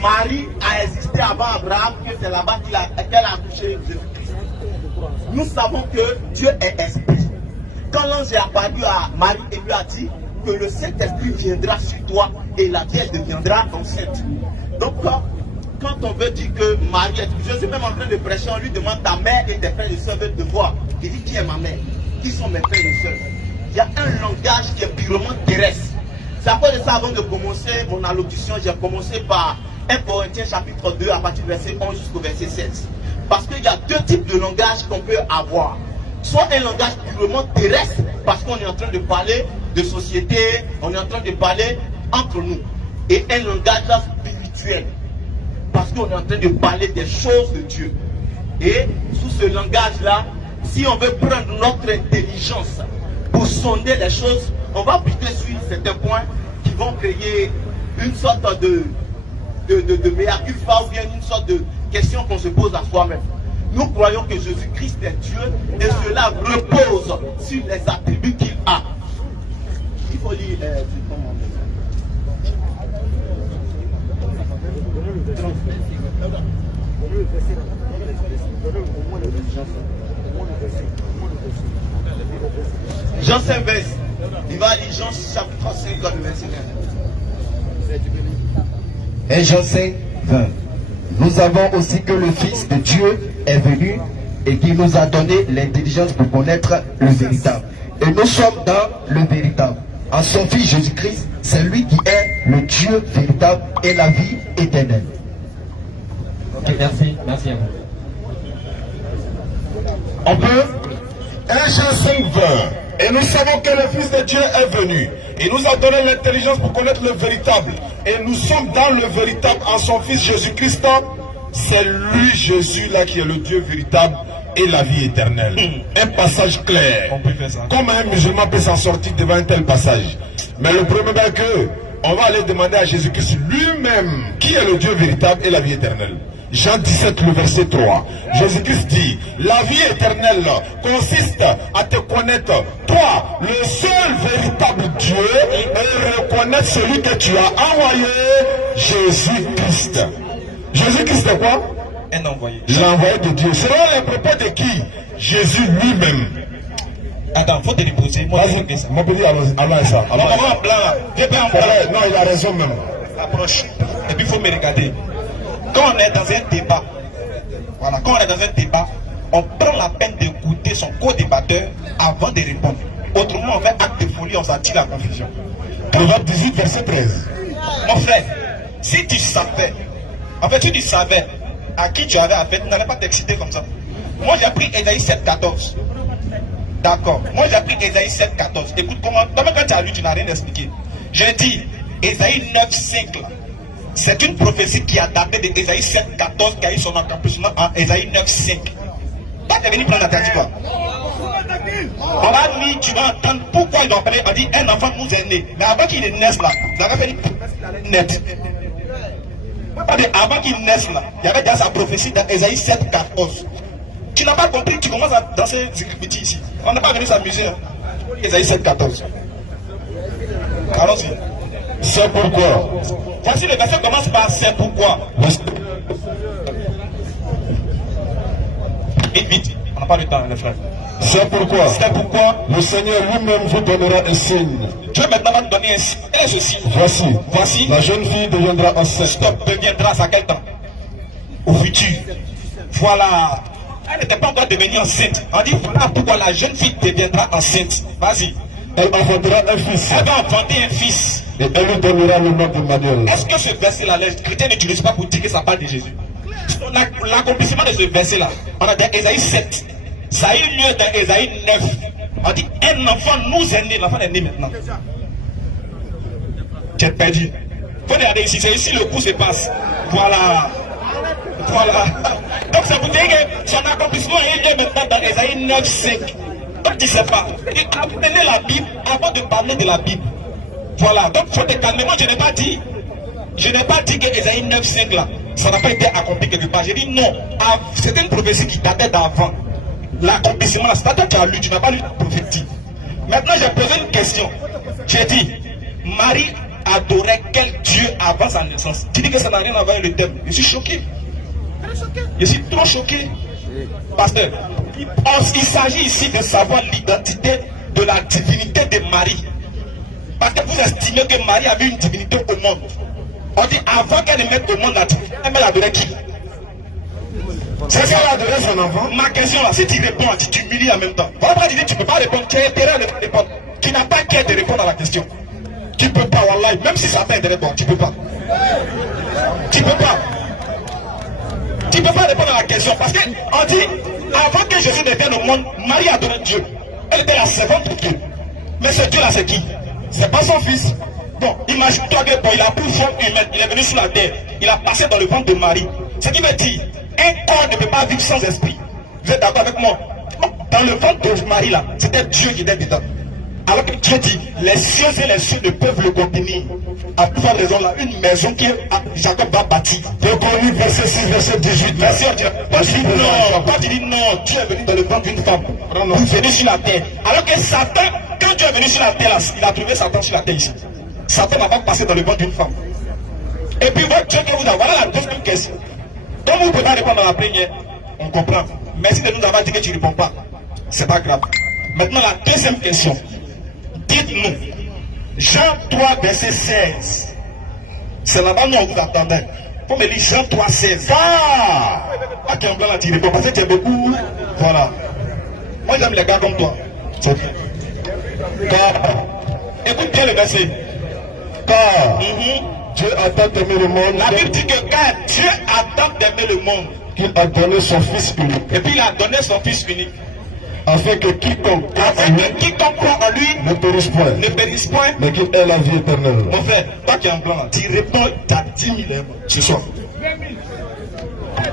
Marie a existé avant Abraham, que c'est là-bas qu'elle a accouché Jésus-Christ? Nous savons que Dieu est esprit. Quand l'ange est apparu à Marie et lui a dit que le Saint-Esprit viendra sur toi et la Vierge deviendra enceinte. Donc quand on veut dire que Marie est... Je suis même en train de prêcher, on lui demande ta mère et tes frères et sœurs veulent te voir. Il dit qui est ma mère? Qui sont mes frères et sœurs? Il y a un langage qui est purement terrestre. C'est à cause de ça, avant de commencer mon allocution, j'ai commencé par 1 Corinthiens chapitre 2 à partir du verset 11 jusqu'au verset 16. Parce qu'il y a deux types de langage qu'on peut avoir. Soit un langage purement terrestre, parce qu'on est en train de parler de société, on est en train de parler entre nous. Et un langage spirituel, parce qu'on est en train de parler des choses de Dieu. Et sous ce langage-là, si on veut prendre notre intelligence pour sonder les choses, on va buter sur certains points qui vont créer une sorte de mea culpa ou bien une sorte de question qu'on se pose à soi-même. Nous croyons que Jésus-Christ est Dieu et cela repose sur les attributs qu'il a. Il faut lire Jean 5, il va lire Jean chapitre 5, le verset 1. Et Jean 5, 20. Nous avons aussi que le Fils de Dieu est venu et qui nous a donné l'intelligence pour connaître le véritable. Et nous sommes dans le véritable. En son Fils Jésus-Christ, c'est lui qui est le Dieu véritable et la vie éternelle. Ok, merci à vous. On peut 1 Jean 5, 20. Et nous savons que le Fils de Dieu est venu. Il nous a donné l'intelligence pour connaître le véritable. Et nous sommes dans le véritable en son Fils Jésus-Christ. C'est lui, Jésus, là, qui est le Dieu véritable et la vie éternelle. Un passage clair. On peut faire ça. Comment un musulman peut s'en sortir devant un tel passage? Mais le problème est que on va aller demander à Jésus-Christ lui-même qui est le Dieu véritable et la vie éternelle. Jean 17, le verset 3. Jésus-Christ dit, la vie éternelle consiste à te connaître, toi, le seul véritable Dieu, et reconnaître celui que tu as envoyé, Jésus-Christ. Jésus-Christ est quoi? Un envoyé. L'envoyé de Dieu. Selon les propos de qui? Jésus lui-même. Attends, faut te reposer. Moi, vas-y, mon petit, allons à ça. Non, en blanc. J'ai pas en blanc. Non, il a raison même. Approche. Et puis, il faut me regarder. Quand on est dans un débat, voilà, quand on est dans un débat, on prend la peine d'écouter son co-débatteur avant de répondre. Autrement, on fait acte de folie, on s'attire la confusion. Proverbe 18, verset 13. Mon frère, si tu savais, en fait, si tu savais à qui tu avais affaire, tu n'allais pas t'exciter comme ça. Moi, j'ai pris Ésaïe 7, 14. D'accord. Moi, j'ai pris Ésaïe 7, 14. Écoute comment, toi-même quand tu as lu, tu n'as rien expliqué. J'ai dit, Ésaïe 9, 5, là. C'est une prophétie qui a daté de Ésaïe 7, 14, qui a eu son accomplissement en Ésaïe 9, 5. Toi, tu es venu prendre la tête, quoi. On va dire, tu vas entendre pourquoi il doit parler. On dit, un enfant nous est né. Mais avant qu'il naisse là, il avait fait une net. Avant qu'il naisse là, il y avait déjà sa prophétie dans Ésaïe 7, 14. Tu n'as pas compris, tu commences à danser petit ici. On n'est pas venu s'amuser. Hein. Ésaïe 7, 14. Allons-y. C'est pourquoi. Voici le verset commence par c'est pourquoi. Vite, on n'a pas le temps, les frères. C'est pourquoi. C'est pourquoi Le Seigneur lui-même vous donnera un signe. Dieu maintenant va nous donner un signe. Et ceci. Voici. La jeune fille deviendra enceinte. Stop, deviendra à quel temps? Au futur. Voilà. Elle n'était pas encore devenue enceinte. On dit voilà pourquoi la jeune fille deviendra enceinte. Vas-y. Elle enfantera un fils. Elle va enfanter un fils. Et elle lui donnera le nom d'Emmanuel. Est-ce que ce verset-là, les chrétiens n'utilisent pas pour dire que ça parle de Jésus? L'accomplissement de ce verset-là, on a dans Ésaïe 7. Ça a eu lieu dans Ésaïe 9. On dit un enfant nous est né. L'enfant est né maintenant. Tu es perdu. Faut regarder ici. C'est ici le coup se passe. Voilà. Donc ça vous dit que son accomplissement est lieu maintenant dans Ésaïe 9, 5. Donc tu ne sais pas. Et apprenez la Bible avant de parler de la Bible. Voilà, donc il faut te calmer. Moi, je n'ai pas dit que Ésaïe 9, 5 là, ça n'a pas été accompli quelque part. J'ai dit non, c'était une prophétie qui datait d'avant. L'accomplissement là, c'est-à-dire que tu as lu, tu n'as pas lu la prophétie. Maintenant, j'ai posé une question. J'ai dit, Marie adorait quel Dieu avant sa naissance? Tu dis que ça n'a rien à voir avec le thème. Je suis choqué. Je suis trop choqué. Pasteur, il s'agit ici de savoir l'identité de la divinité de Marie. Parce que vous estimez que Marie avait une divinité au monde. On dit avant qu'elle ne mette au monde la divinité, elle adorait qui? C'est ça, elle adorait son enfant. Ma question là, si tu réponds, tu t'humilies en même temps. Voilà pourquoi tu dis tu ne peux pas répondre, tu as intérêt de répondre. Tu n'as pas qu'à te répondre à la question. Tu ne peux pas, wallah, même si ça t'intéresse, bon, tu ne peux pas. Tu ne peux pas. Tu ne peux pas répondre à la question. Parce qu'on dit, avant que Jésus ne vienne au monde, Marie adorait Dieu. Elle était la servante de Dieu. Mais ce Dieu là, c'est qui? C'est pas son fils. Bon, imagine-toi que bon, il a pris forme humaine, il est venu sur la terre, il a passé dans le ventre de Marie. Ce qui veut dire, un corps ne peut pas vivre sans esprit. Vous êtes d'accord avec moi? Dans le ventre de Marie là, c'était Dieu qui était dedans. Alors que Dieu dit, les cieux et les cieux ne peuvent le contenir. à plus forte raison là, une maison que Jacob va bâtir. Deutéronome verset 6, verset 18. Merci, on dirait. Quand tu dis non, Dieu est venu dans le ventre d'une femme pour venir sur la terre. Alors que Satan, quand Dieu est venu sur la terre, là, il a trouvé Satan sur la terre ici. Satan n'a pas passé dans le ventre d'une femme. Et puis votre Dieu que vous avez, voilà la deuxième question. Donc vous ne pouvez pas répondre à la première, on comprend. Merci de nous avoir dit que tu ne réponds pas. C'est pas grave. Maintenant la deuxième question. Dites-nous, Jean 3, verset 16. C'est là-bas nous on vous attendait. Faut me dire Jean 3, 16. Ah! Ah, tu es en blanc là, tu réponds parce que tu es beaucoup. Voilà. Moi j'aime les gars comme toi. C'est bien. Car, écoute bien le verset. Car Dieu a tant aimé le monde. La Bible dit que car Dieu a tant aimé le monde, qu'il a donné son Fils unique. et puis il a donné son Fils unique, Afin que quiconque croit afin en que lui quiconque croit en lui ne périsse point, ne périsse point. mais qu'il ait la vie éternelle. Mon frère, toi qui es en blanc, là, tu réponds, tu as 10 000 euros ce soir.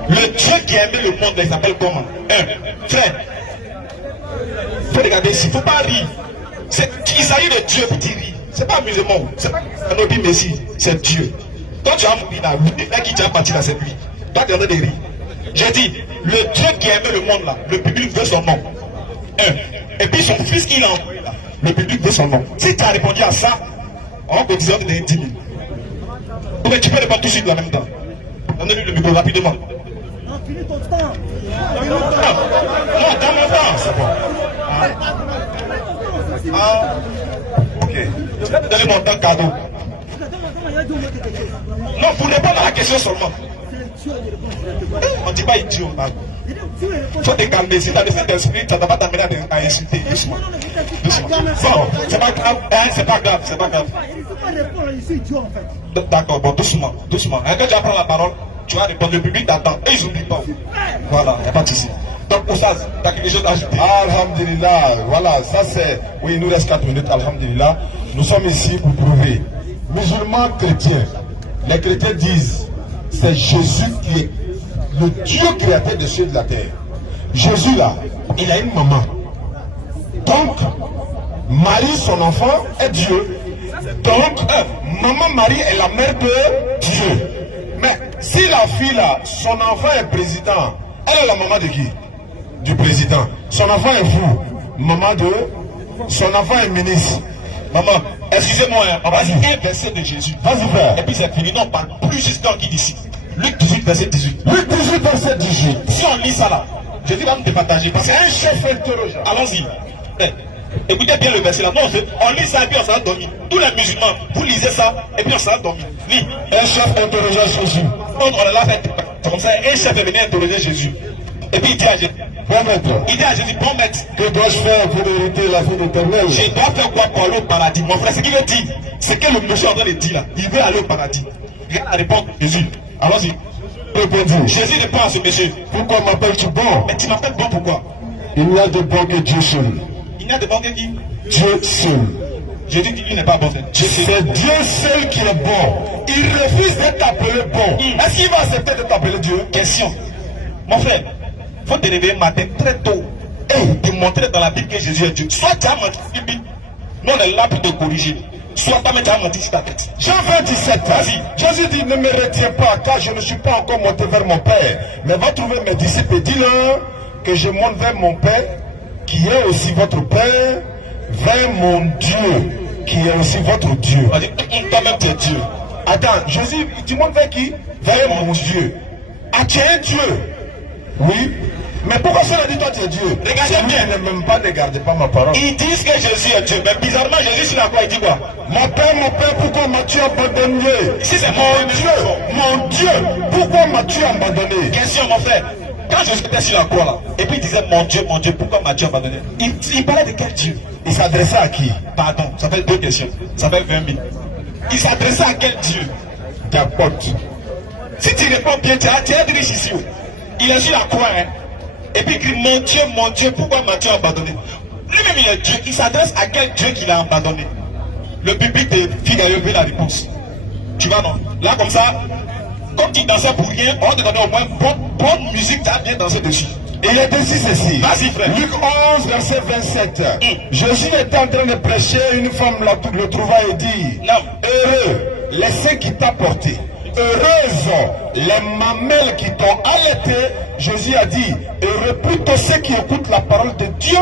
Le Dieu qui a aimé le monde, là, il s'appelle comment? Frère, il faut regarder ici, il ne faut pas rire. Il s'agit de Dieu pour dire rire. C'est pas amusement, c'est pas un hobby Messi, c'est Dieu. Toi tu as mourir là, le mec qui t'a parti là, c'est lui. Toi tu es en train de rire. J'ai dit, le Dieu qui a aimé le monde là, le public veut son nom. Et puis son fils qu'il a envoyé là, le public veut son nom. Si tu as répondu à ça, on peut dire que tu as 10 000. Mais tu peux répondre tout de suite en même temps. Donnez-lui le micro rapidement. Non, finis ton temps. Non, dans mon temps, c'est bon. Ah, ok. Je vais te donner mon temps cadeau. Non, pour répondre à la question seulement. On ne dit pas idiot. Il faut te calmer. Si tu as des faits d'esprit, ça ne va pas t'amener à insulter. Doucement. Doucement. Bon, c'est pas grave. Hein, c'est pas grave. C'est pas grave. D'accord, bon, doucement. Doucement. Hein, quand tu apprends la parole, tu vas répondre. Le public t'attend. Et ils n'oublient pas. Voilà, il n'y a pas de souci. Donc, pour ça, tu as quelque chose à ajouter. Alhamdulillah, voilà, ça c'est. Oui, il nous reste 4 minutes, Alhamdulillah. Nous sommes ici pour prouver. Musulmans, chrétiens, les chrétiens disent c'est Jésus qui est le Dieu créateur des cieux et de la terre. Jésus là, il a une maman. Donc, Marie, son enfant, est Dieu. Donc, maman Marie est la mère de Dieu. Mais si la fille là, son enfant est président, elle est la maman de qui? Du président. Son enfant est fou. Maman de... Son enfant est ministre. Maman, excusez-moi, on va dire un verset de Jésus. Vas-y frère. Et puis c'est fini, non, on parle plus jusqu'en qui d'ici. Luc 18, verset 18. Luc 18, verset 18. Si on lit ça là, Jésus va nous départager. Parce C'est un chef interrogeant. allons-y. Écoutez bien le verset là. Non, on lit ça et puis on s'en dormir. Tous les musulmans, vous lisez ça et puis on s'en dormir. Lis. Un chef interrogeant Jésus. On l'a fait comme ça. Un chef est venu interroger Jésus. Et puis il dit à Jésus, Bon maître, il dit à Jésus, bon maître, que dois-je faire pour hériter la vie éternelle? je dois faire quoi pour aller au paradis? Mon frère, ce qu'il veut dire, c'est que le monsieur est en train de dire là, il veut aller au paradis. Regarde la réponse de Jésus. Allons-y. Répondit. Jésus répond à ce monsieur. Pourquoi m'appelles-tu bon? Mais tu m'appelles bon pourquoi? Il n'y a de bon que Dieu seul. Il n'y a de bon que qui? Dieu seul. Jésus dit qu'il n'est pas bon. C'est Dieu seul qui est bon. Il refuse d'être appelé bon. Est-ce qu'il va accepter d'être appelé Dieu? Question. Mon frère, il faut te réveiller matin très tôt et te montrer dans la Bible que Jésus est Dieu. Soit tu as menti sur la Bible, nous on est là pour te corriger. Soit tu as menti sur ta tête. Jean 20, 17, vas-y. Jésus dit, ne me retiens pas, car je ne suis pas encore monté vers mon Père. Mais va trouver mes disciples et dis-leur que je monte vers mon Père, qui est aussi votre Père, vers mon Dieu, qui est aussi votre Dieu. On dit, toi-même tu es Dieu. Attends, Jésus, tu montes vers qui? Vers mon Dieu. Ah, tu es un Dieu? Oui. Mais pourquoi cela dit toi tu es Dieu? Regardez bien. Ne même pas, ne gardez pas ma parole. Ils disent que Jésus est Dieu, mais bizarrement Jésus sur la croix il dit quoi? Mon Père, pourquoi m'as-tu abandonné? Si c'est Mon Dieu, pourquoi m'as-tu abandonné? Question mon frère. Quand Jésus était sur la croix là, et puis il disait mon Dieu, pourquoi m'as-tu abandonné? Il parlait de quel Dieu? Il s'adressait à qui? Pardon, ça fait 2 questions. Ça fait 20 000. Il s'adressait à quel Dieu? Qu'importe. Si tu réponds bien, tu es riche ici. Il est sur la croix, hein. Et puis il crie, mon Dieu, pourquoi m'as-tu abandonné? Lui-même il est Dieu, il s'adresse à quel Dieu qu'il a abandonné? Le public te fit d'ailleurs la réponse. Tu vois non? Là comme ça, comme tu dansais pour rien, on va te donner au moins bonne musique, tu as bien dansé dessus. Et il a dit ceci. Vas-y frère. Luc 11, verset 27. Jésus était en train de prêcher, une femme le trouva et dit, Non. heureux les seins qui t'a porté. Heureuse les mamelles qui t'ont allaité. Jésus a dit, heureux plutôt ceux qui écoutent la parole de Dieu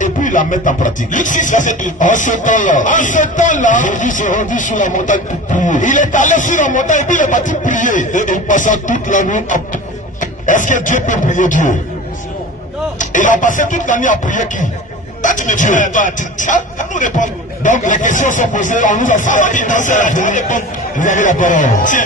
et puis la mettent en pratique. Luc 6, verset 8. En ce temps-là, Jésus s'est rendu sur la montagne pour prier. Il est allé sur la montagne et puis il est parti prier. Et il passa toute la nuit à prier. Est-ce que Dieu peut prier Dieu? Il a passé toute la nuit à prier qui? Dieu. Nous répondre. Donc les questions sont posées, on nous a fait. Vous avez la parole. Tiens.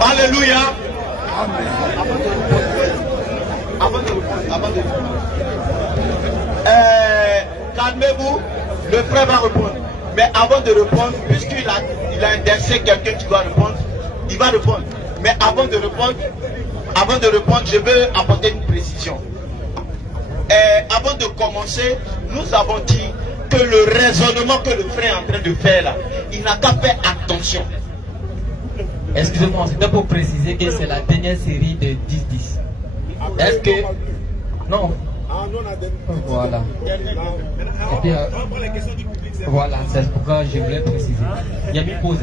Alléluia. Calmez-vous, le frère va répondre. Mais avant de répondre, puisqu'il a indexé quelqu'un qui doit répondre, il va répondre. Mais avant de répondre, je veux apporter une précision. Avant de commencer, nous avons dit que le raisonnement que le frère est en train de faire là, il n'a qu'à faire attention. Excusez-moi, c'était pour préciser que c'est la dernière série de 10-10. Est-ce que... Non. Voilà. Et puis, voilà, c'est pourquoi je voulais préciser. Il y a mis pause.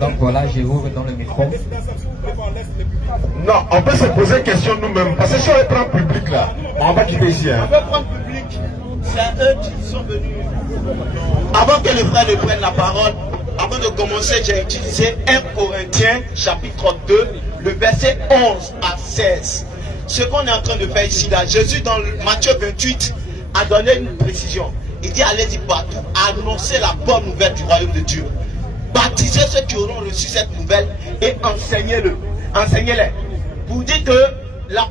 Donc voilà, je vous redonne le micro. Non, on peut se poser une question nous-mêmes. Parce que si on prend public là, on va quitter ici. On peut prendre public. C'est eux qui sont venus. Avant que le frère ne prenne la parole, avant de commencer, j'ai utilisé 1 Corinthiens chapitre 2, le verset 11 à 16. Ce qu'on est en train de faire ici, là, Jésus dans Matthieu 28 a donné une précision. Il dit allez-y partout, annoncez la bonne nouvelle du royaume de Dieu. Baptisez ceux qui auront reçu cette nouvelle et enseignez-les. Pour dire que la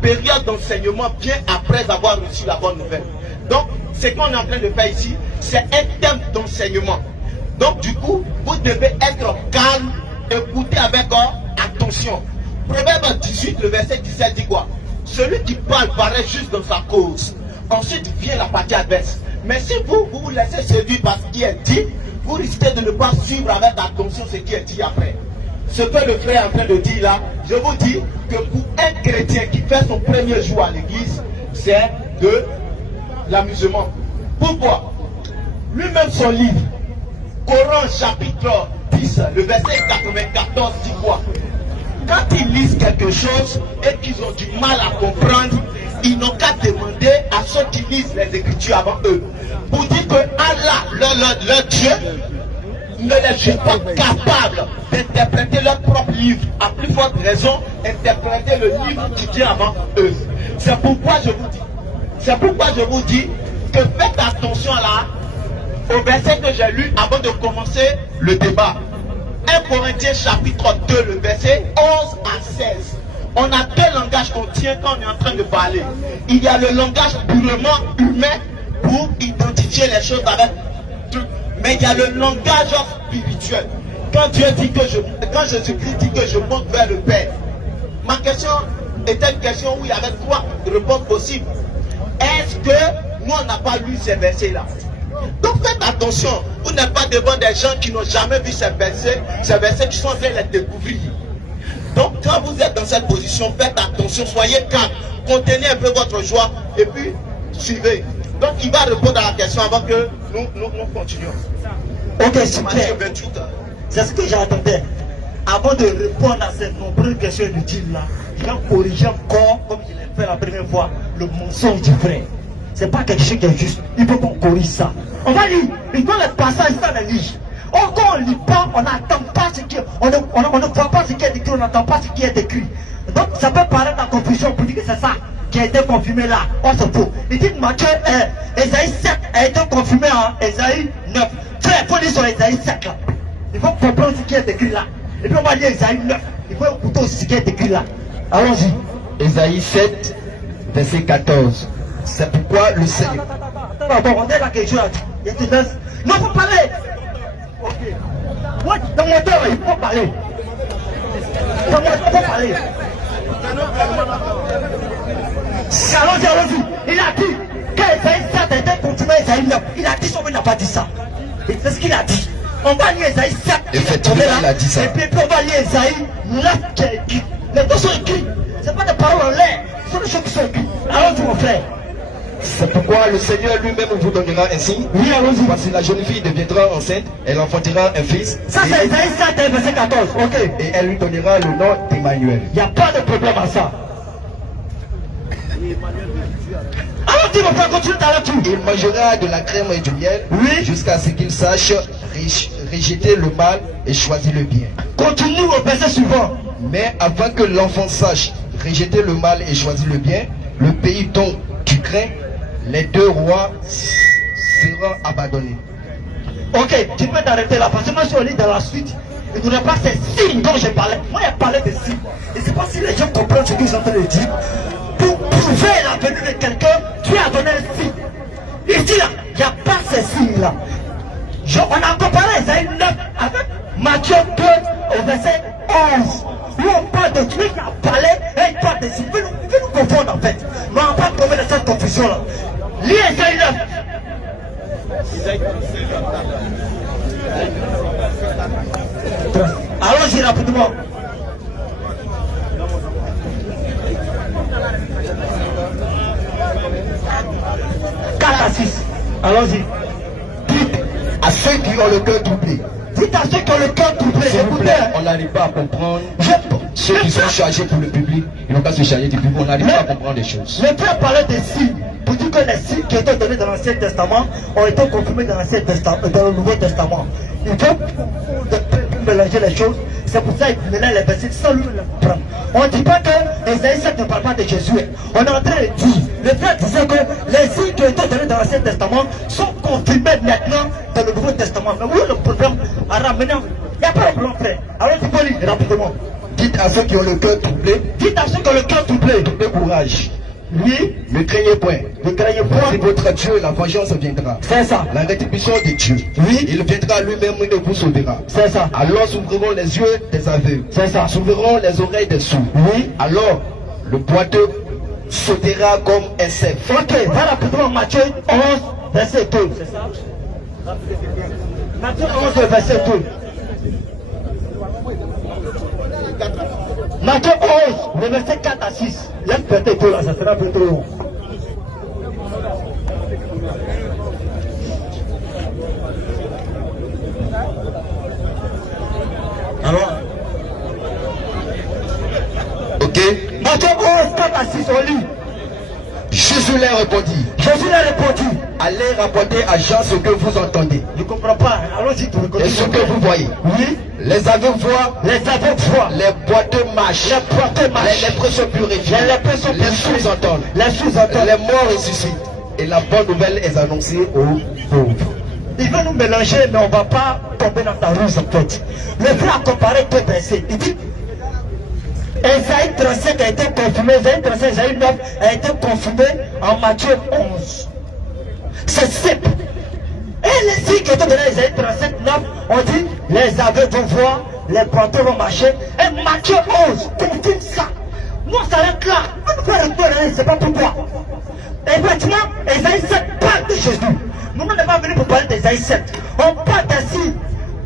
période d'enseignement vient après avoir reçu la bonne nouvelle. Donc, ce qu'on est en train de faire ici, c'est un thème d'enseignement. Donc, du coup, vous devez être calme, écoutez avec attention. Proverbe 18, le verset 17 dit quoi? Celui qui parle paraît juste dans sa cause. Ensuite vient la partie adverse. Mais si vous laissez séduire par ce qui est dit, vous risquez de ne pas suivre avec attention ce qui est dit après. Ce que le frère est en train de dire là, je vous dis que pour un chrétien qui fait son premier jour à l'église, c'est de l'amusement. Pourquoi? Lui-même son livre, Coran chapitre 10, le verset 94 dit quoi? Quand ils lisent quelque chose et qu'ils ont du mal à comprendre, ils n'ont qu'à demander à ceux qui lisent les Écritures avant eux. Pour dire que Allah, leur Dieu, ne les est pas capable d'interpréter leur propre livre. À plus forte raison, interpréter le livre qui vient avant eux. C'est pourquoi je vous dis que faites attention au verset que j'ai lu avant de commencer le débat. 1 Corinthiens chapitre 2, le verset 11 à 16. On a deux langages qu'on tient quand on est en train de parler. Il y a le langage purement humain pour identifier les choses avec Dieu. Mais il y a le langage spirituel. Quand Jésus-Christ dit que je monte vers le Père. Ma question était une question où il y avait trois réponses possibles. Est-ce que nous on n'a pas lu ces versets-là? Donc faites attention, vous n'êtes pas devant des gens qui n'ont jamais vu ces versets qui sont en train de les découvrir. Donc quand vous êtes dans cette position, faites attention, soyez calme, contenez un peu votre joie et puis suivez. Donc il va répondre à la question avant que nous continuions. Ok, super. C'est ce que j'attendais. Avant de répondre à ces nombreuses questions inutiles là, je vais corriger encore, comme je l'ai fait la première fois, le mensonge du frère. C'est pas quelque chose qui est juste. Il faut qu'on corrige ça. On va lire. Il doit les passages ça les lire. Or, quand on ne lit pas, on n'attend pas ce qui est. On ne voit pas ce qui est écrit, on n'attend pas ce qui est écrit. Donc ça peut paraître en confusion pour dire que c'est ça qui a été confirmé là. Or c'est faux. Il dit que Matthieu, Ésaïe 7 a été confirmé en Ésaïe 9. Frère, il faut lire sur Ésaïe 7 là. Il faut comprendre ce qui est écrit là. Et puis on va lire Ésaïe 9. Il faut écouter aussi ce qui est écrit là. Allons-y. Ésaïe 7, verset 14. C'est pourquoi le Seigneur... Attends, on est là quelque chose. Non, il faut parler. Ok. Ouais, dans mon temps, il faut parler. Dans mon temps, il faut parler. Allons-y. Il a dit qu'Ésaïe 7 était continué Ésaïe 9. Il a dit ça, mais il n'a pas dit ça. C'est ce qu'il a dit. On va lire Ésaïe 7. Effectivement, il a dit ça. Et puis on va lire Ésaïe 9 qui est écrit. Les deux sont écrits. Ce n'est pas des paroles en l'air. Ce sont des choses qui sont écrites. Allons-y, mon frère. C'est pourquoi le Seigneur lui-même vous donnera un signe. Oui, allons-y. Parce que la jeune fille deviendra enceinte, elle enfantera un fils. Ça, c'est Isaïe 7, verset 14. Ok. Et elle lui donnera le nom d'Emmanuel. Il n'y a pas de problème à ça. Allons-y, mon frère, continue ta lecture. Il mangera de la crème et du miel, Oui. jusqu'à ce qu'il sache rejeter le mal et choisir le bien. Continue au verset suivant. Mais avant que l'enfant sache rejeter le mal et choisir le bien, le pays dont tu crains, les deux rois seront abandonnés. Ok, tu peux t'arrêter là, parce que moi je suis dans la suite. Il n'y aura pas ces signes dont je parlais. Moi, il parlait de signes. Et c'est pas si les gens comprennent ce que je suis en train de dire. Pour prouver la venue de quelqu'un, tu as donné un signe. Ici, là, il n'y a pas ces signes-là. On a comparé Isaïe 9 avec Matthieu 2 au verset 11. Où on parle de Dieu qui a parlé et il parle de signes. Il veut nous confondre en fait. Mais on ne va pas tomber dans cette confusion-là. Lis Isaïe 9. Allons-y rapidement. À 6. Allons-y. Dites à ceux qui ont le cœur troublé. Dites à ceux qui ont le cœur troublé. S'il vous plaît, on n'arrive pas à comprendre. Ceux qui sont chargés pour le public, ils n'ont pas se charger du public. On n'arrive pas à comprendre les choses. Le frère parlait des signes. Pour dire que les signes qui étaient donnés dans l'Ancien Testament ont été confirmés dans l'Ancien Testament, dans le Nouveau Testament. Il faut mélanger les choses. C'est pour ça qu'il mélange les versets sans lui le prendre. On ne dit pas que Isaïe 7 ne parle pas de Jésus. On est en train de dire, le frère disait que les signes qui ont été donnés dans l'Ancien Testament sont confirmés maintenant dans le Nouveau Testament. Mais où est le problème à ramener? Il n'y a pas de problème, frère. Alors tu peux lire rapidement. Dites à ceux qui ont le cœur troublé. Dites à ceux qui ont le cœur troublé. De courage. Oui. Ne craignez point. Ne craignez point. C'est votre Dieu, la vengeance viendra. C'est ça. La rétribution de Dieu. Oui. Il viendra lui-même et vous sauvera. C'est ça. Alors s'ouvriront les yeux des aveugles. C'est ça. S'ouvriront les oreilles des sourds. Oui. Alors le boiteux sautera comme un cerf. Ok, va rapidement Matthieu 11, verset 2. C'est ça? Matthieu 11, verset 2. Matthieu 11, le verset 4 à 6. Laisse peut-être tout là, ça sera un peu trop long. Alors, Ok. Matthieu 11, 4 à 6, on lit. Jésus leur répondit. Jésus leur répondit. Allez rapporter à Jean ce que vous entendez. Je ne comprends pas. Allons-y, tu Et ce que vous voyez. Oui. Les aveugles voient. Les aveugles voient. Les boiteux marchent. Les boiteux marchent. Les lépreux sont purifiés. Les lépreux sont Les purifiés. sourds entendent. Les sourds entendent. Les morts ressuscitent. Et la bonne nouvelle est annoncée aux pauvres. Il veut nous mélanger, mais on ne va pas tomber dans ta ruse en fait. Le frère a comparé deux versets. Il dit Isaïe 35 a été confirmé, Isaïe 35, Isaïe 9 a été confirmé en Matthieu 11. C'est simple. Et les signes qui étaient donnés à Isaïe 35, 9, on dit les aveugles vont voir, les porteurs vont marcher. Et Matthieu 11 confirme ça. Nous on s'arrête là. On ne peut pas retourner, c'est pas pourquoi. Effectivement, Isaïe 7 parle de Jésus. Nous n'est pas venus pour parler d'Isaïe 7. On parle ainsi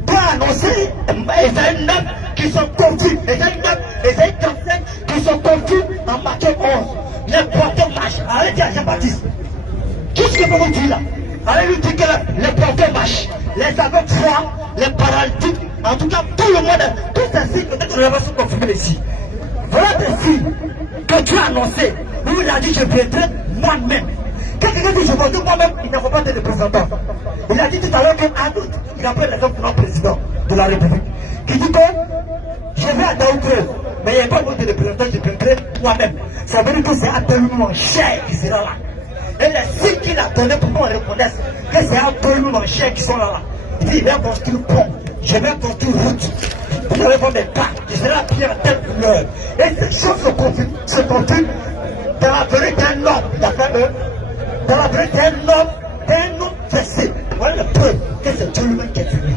pour annoncer Isaïe 9 qui sont confus. Isaïe 9, Isaïe 35 qui sont confus en Matthieu 11. Les porteurs marchent. Allez dire à Jean-Baptiste. Qu'est-ce que vous dire là? Allez lui dire que les porteurs marchent. Les aveugles voient, les paralytiques. En tout cas, tout le monde, tous ces signes peut-être que nous sont confirmés ici. Voilà des signes que Dieu a annoncé. Où il a dit je viendrai moi-même. Quand quelqu'un dit je viendrai moi-même, il n'a pas de représentant. Il a dit tout à l'heure qu'à d'autres, il a pris l'exemple de notre président de la République. Qui dit que je vais à Daoukro, mais il n'y a pas de représentant, je viendrai moi-même. Ça veut dire que c'est un tellement cher qui sera là. Et les signes qu'il a donnés pour qu'on reconnaisse que c'est un tellement cher qui sont là. Il dit il va construire pont, je vais construire route. Vous allez voir mes pas, je serai à pied à telle couleur. Et ces choses se confirment dans la venue d'un homme, d'après eux, dans la venue d'un homme fessé. Voilà le preuve que c'est Dieu lui-même qui est venu.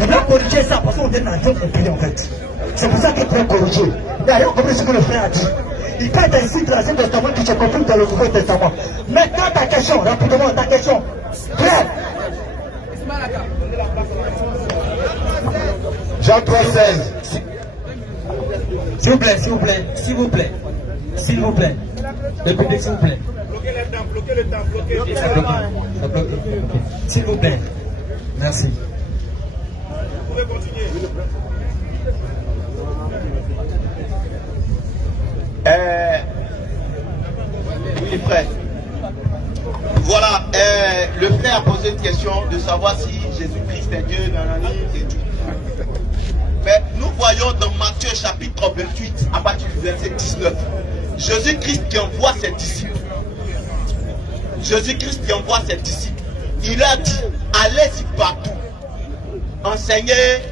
Il va corriger ça parce qu'on est dans notre pays en fait. C'est pour ça qu'il peut corriger. Il n'a rien compris ce que le frère a dit. Il parle d'un site dans l'Ancien Testament qui se confirme dans le Nouveau Testament. Maintenant ta question, rapidement ta question. Frère. Jean 3,16. S'il vous plaît, s'il vous plaît, s'il vous plaît, s'il vous plaît. Le public, s'il vous plaît. Bloquez le temps, bloquez le temps, bloquez le temps. Ça bloque. Ça bloque. S'il vous plaît. Merci. Vous pouvez continuer. Oui, frère. Voilà, le frère a posé une question de savoir si Jésus-Christ est Dieu, nanani et tout. Mais nous voyons dans Matthieu chapitre 28, à partir du verset 19, Jésus-Christ qui envoie ses disciples. Jésus-Christ qui envoie ses disciples. Il a dit, allez-y partout, enseignez,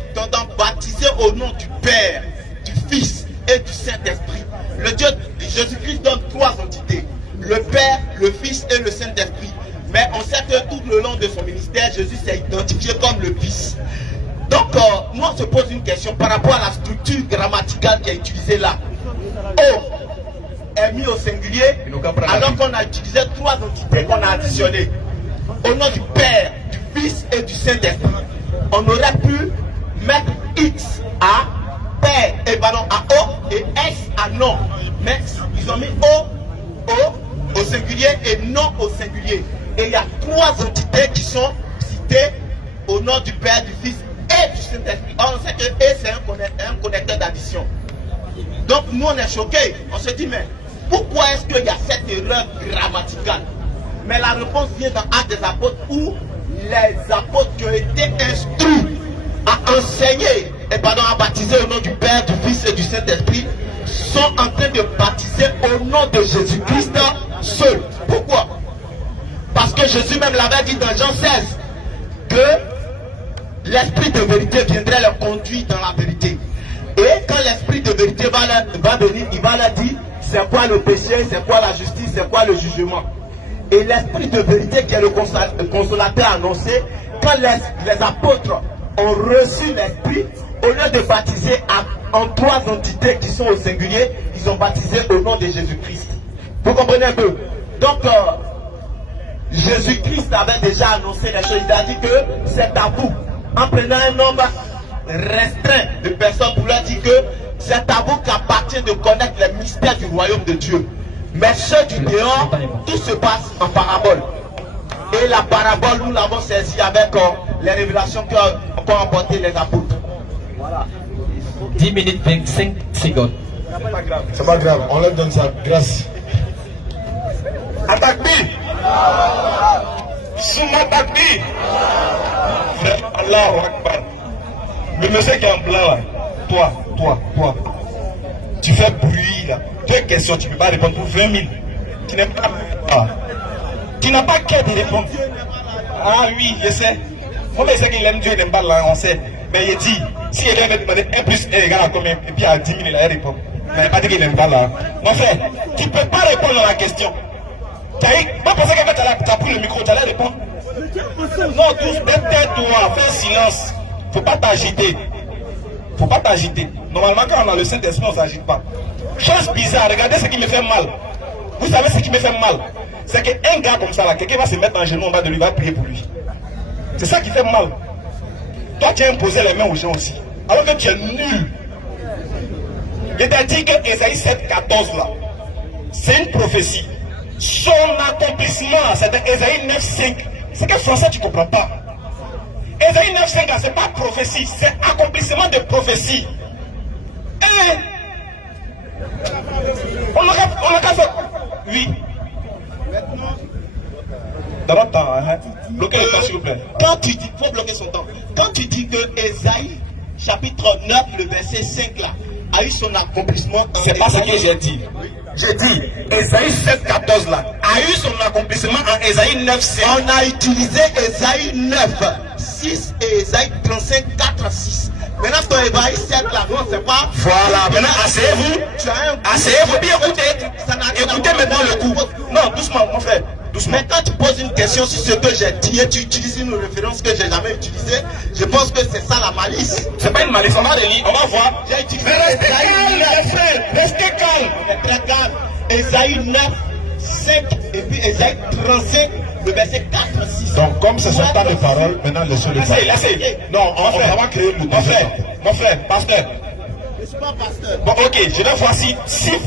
baptisez au nom du Père, du Fils et du Saint-Esprit. Le Dieu, Jésus-Christ donne trois entités, le Père, le Fils et le Saint-Esprit. Mais on sait que tout le long de son ministère, Jésus s'est identifié comme le Fils. Donc, nous on se pose une question par rapport à la structure grammaticale qui est utilisée là. O est mis au singulier, alors qu'on a utilisé trois entités qu'on a additionnées. Au nom du Père, du Fils et du Saint-Esprit. On aurait pu mettre X à Père, et pardon, à O et S à non. Mais ils ont mis O au singulier et non au singulier. Et il y a trois entités qui sont citées au nom du Père, du Fils et du Saint-Esprit. Or, on sait que E c'est un connecteur d'addition. Donc nous on est choqués. On se dit mais pourquoi est-ce qu'il y a cette erreur grammaticale? Mais la réponse vient dans Actes des Apôtres où les apôtres qui ont été instruits à enseigner et à baptiser au nom du Père, du Fils et du Saint-Esprit sont en train de baptiser au nom de Jésus-Christ seul. Pourquoi? Parce que Jésus même l'avait dit dans Jean 16 que l'esprit de vérité viendrait leur conduire dans la vérité. Et quand l'esprit de vérité va venir, il va leur dire c'est quoi le péché, c'est quoi la justice, c'est quoi le jugement. Et l'esprit de vérité qui est le consolateur annoncé, quand les apôtres ont reçu l'esprit, au lieu de baptiser en trois entités qui sont au singulier, ils ont baptisé au nom de Jésus-Christ. Vous comprenez un peu? Donc, Jésus-Christ avait déjà annoncé les choses. Il a dit que c'est à vous, en prenant un nombre restreint de personnes, pour leur dire que c'est à vous qu'appartient de connaître les mystères du royaume de Dieu. Mais ceux du dehors, tout se passe en parabole. Et la parabole, nous l'avons saisie avec les révélations qu'ont apporté les apôtres. Voilà. 10 minutes 25 secondes. C'est pas grave, on leur donne ça. Grâce. Attaque-bi! Souma attaque-bi! Allahu Akbar. Le monsieur qui est en blanc là, toi, tu fais bruit là. Deux questions, tu ne peux pas répondre pour 20 000. Tu n'es pas. Tu n'as pas qu'à te répondre. Ah oui, je sais. Moi, je sais qu'il aime Dieu, il n'aime pas là, on sait. Mais il dit, si il aime demander 1 plus 1 égale à combien, et puis à 10 000, il répond. Mais il n'a pas dit qu'il n'aime pas là. Mon frère, tu ne peux pas répondre à la question. Tu as pensé que tu as pris le micro, tu allais répondre. Non, tous, tais-toi, fais silence. Faut pas t'agiter. Faut pas t'agiter. Normalement, quand on a le Saint-Esprit, on ne s'agite pas. Chose bizarre, regardez ce qui me fait mal. Vous savez ce qui me fait mal? C'est qu'un gars comme ça, là, quelqu'un va se mettre en genou en bas de lui, va prier pour lui. C'est ça qui fait mal. Toi, tu as imposé les mains aux gens aussi. Alors que tu es nul. Je t'ai dit que Ésaïe 7,14 là, c'est une prophétie. Son accomplissement, c'est dans Ésaïe 9,5. C'est que français, tu ne comprends pas. Ésaïe 9,5, c'est pas prophétie, c'est accomplissement de prophétie. Et on a fait. Oui. Dans notre temps, bloquez le temps, s'il vous plaît. Quand tu dis, il faut bloquer son temps. Quand tu dis que Ésaïe, chapitre 9, le verset 5 là, a eu son accomplissement. C'est pas ce que j'ai dit. J'ai dit, Ésaïe 7,14 là, a eu son accomplissement en Ésaïe 9,5. On a utilisé Ésaïe 9, 6 et Ésaïe 35, 4, 6. Maintenant, ton Ésaïe 7 là, non, c'est pas. Voilà, maintenant, asseyez-vous. Asseyez-vous, bien écoutez. Écoutez maintenant le coup. Non, doucement, mon frère. Mais quand tu poses une question sur ce que j'ai dit et tu utilises une référence que j'ai jamais utilisée, je pense que c'est ça la malice. C'est pas une malice, on va relire, on va voir. J'ai utilisé Restez calme, les frères, restez calme. Très calme. Ésaïe 9, 5 et puis Ésaïe 35, le verset 4, 6. Donc comme c'est son temps de parole, maintenant laissez-le parler. Laissez. Non, on va créer le mon frère, pasteur. pas, pasteur. Bon, ok, je vais voir si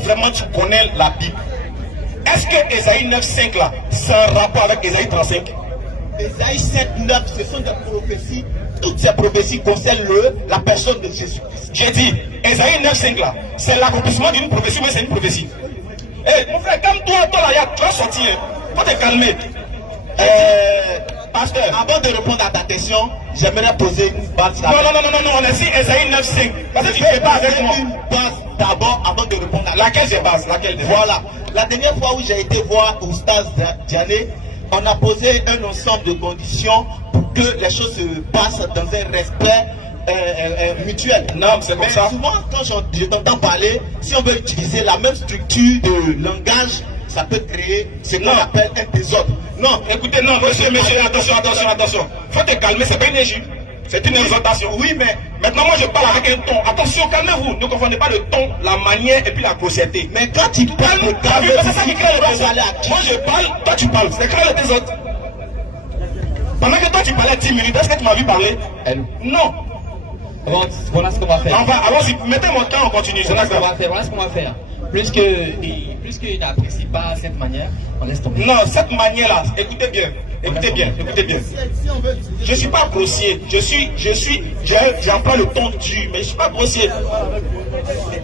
vraiment tu connais la Bible. Est-ce que Ésaïe 9.5 là, c'est un rapport avec Ésaïe 35? Ésaïe 7.9, ce sont des prophéties. Toutes ces prophéties concernent la personne de Jésus-Christ. J'ai dit, Ésaïe 9.5 là, c'est l'accomplissement d'une prophétie, mais c'est une prophétie. Eh, mon frère, calme-toi, toi là, tu vas sortir. Faut te calmer. Pasteur, avant de répondre à ta question, j'aimerais poser une base. Non, on est sur Ésaïe 9.5. Parce que tu ne fais pas avec moi. Une base d'abord avant de répondre à laquelle j'ai base, laquelle de Voilà. La dernière fois où j'ai été voir Oustaz Diané, on a posé un ensemble de conditions pour que les choses se passent dans un respect mutuel. Non, c'est comme ça. Souvent, quand je t'entends parler, si on veut utiliser la même structure de langage, ça peut créer ce qu'on appelle un désordre. Non, écoutez, non, monsieur, attention. Faut te calmer, c'est pas une injure. C'est une exhortation. Oui, mais maintenant, moi, je parle avec un ton. Attention, calmez-vous. Ne confondez pas le ton, la manière et puis la grossièreté. Mais quand tu parles de calme, c'est ça qui crée le désordre. Moi, je parle, toi, tu parles. C'est créer le désordre. Pendant que toi, tu parlais 10 minutes, est-ce que tu m'as vu parler? Non. Bon, voilà ce qu'on va faire. Allons-y, mettez mon temps, on continue. Voilà ce qu'on va faire. Puisqu'il n'apprécie pas cette manière, on laisse tomber. Non, cette manière-là, écoutez bien. Je ne suis pas grossier. J'emploie le ton dur, mais je ne suis pas grossier.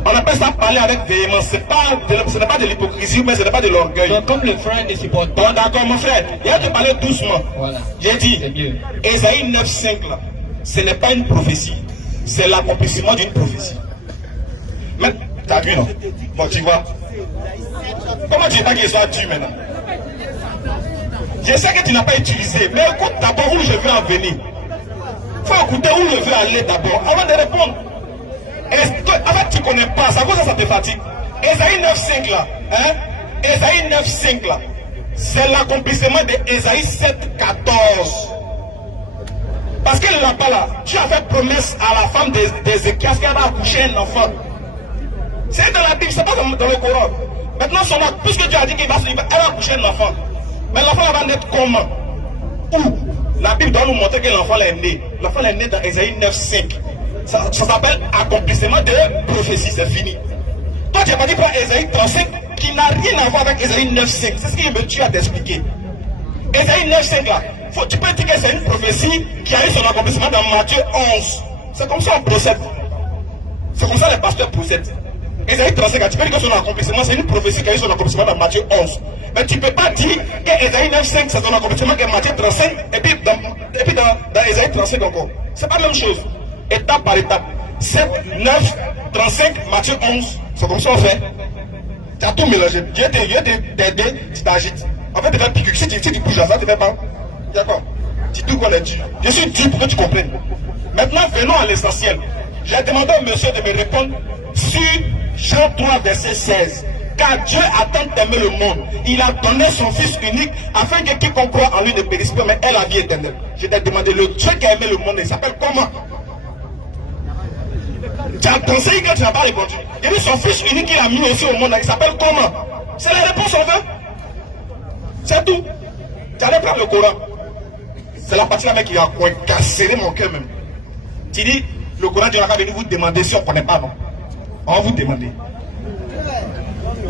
On appelle ça parler avec véhémence. Ce n'est pas de l'hypocrisie, mais ce n'est pas de l'orgueil. Donc, comme le frère ne supporte pas. Bon, d'accord, mon frère. Il y a de parler doucement. Voilà. J'ai dit, Ésaïe 9.5 là, ce n'est pas une prophétie. C'est l'accomplissement d'une prophétie. Mais, t'as vu, non? Bon, tu vois. Comment tu veux pas qu'il soit dur maintenant? Je sais que tu n'as pas utilisé, mais écoute d'abord où je veux en venir. Il faut écouter où je veux aller d'abord, avant de répondre. En fait, tu ne connais pas, ça cause ça te fatigue. Ésaïe 9.5 là, Ésaïe 9.5 là, c'est l'accomplissement de Ésaïe 7.14. Parce que là-bas là, tu as fait promesse à la femme d'Ézéchias qu'elle va accoucher un enfant. C'est dans la Bible, c'est pas dans le Coran. Maintenant, puisque tu as dit qu'elle va accoucher un enfant, mais l'enfant va naître comment? Où? La Bible doit nous montrer que l'enfant est né. L'enfant est né dans Ésaïe 9.5. Ça s'appelle accomplissement de prophétie, c'est fini. Toi, tu n'as pas dit pour Ésaïe 35 qui n'a rien à voir avec Ésaïe 9.5. C'est ce qu'il me tue à t'expliquer. Ésaïe 9.5 là, tu peux dire que c'est une prophétie qui a eu son accomplissement dans Matthieu 11. C'est comme ça on procède. C'est comme ça les pasteurs procèdent. Ésaïe 35, tu peux dire que son accomplissement, c'est une prophétie qui a eu son accomplissement dans Matthieu 11. Mais tu ne peux pas dire que Ésaïe 9.5, c'est son accomplissement que Matthieu 35, et puis dans Ésaïe 35 encore. C'est pas la même chose. Étape par étape. 7, 9, 35, Matthieu 11. C'est comme ça on fait. Tu as tout mélangé. Dieu t'aider, tu t'agites. En fait, tu vas piquer. Si tu bouges là, ça ne te fait pas. D'accord. Tu dis qu'on est dur. Je suis dur pour que tu comprennes. Maintenant, venons à l'essentiel. J'ai demandé au monsieur de me répondre sur Jean 3, verset 16. Car Dieu a tant aimé le monde, il a donné son Fils unique afin que quiconque croit en lui ne périsse pas, mais ait la vie éternelle. Je t'ai demandé, le Dieu qui a aimé le monde, il s'appelle comment? Tu as pensé que tu n'as pas répondu. Il dit son Fils unique qu'il a mis aussi au monde, il s'appelle comment? C'est la réponse on veut. C'est tout. Tu allais prendre le Coran. C'est la partie là qui a cassé mon cœur même. Tu dis, le Coran, Dieu va venir vous demander si on ne connaît pas, non? On va vous demander.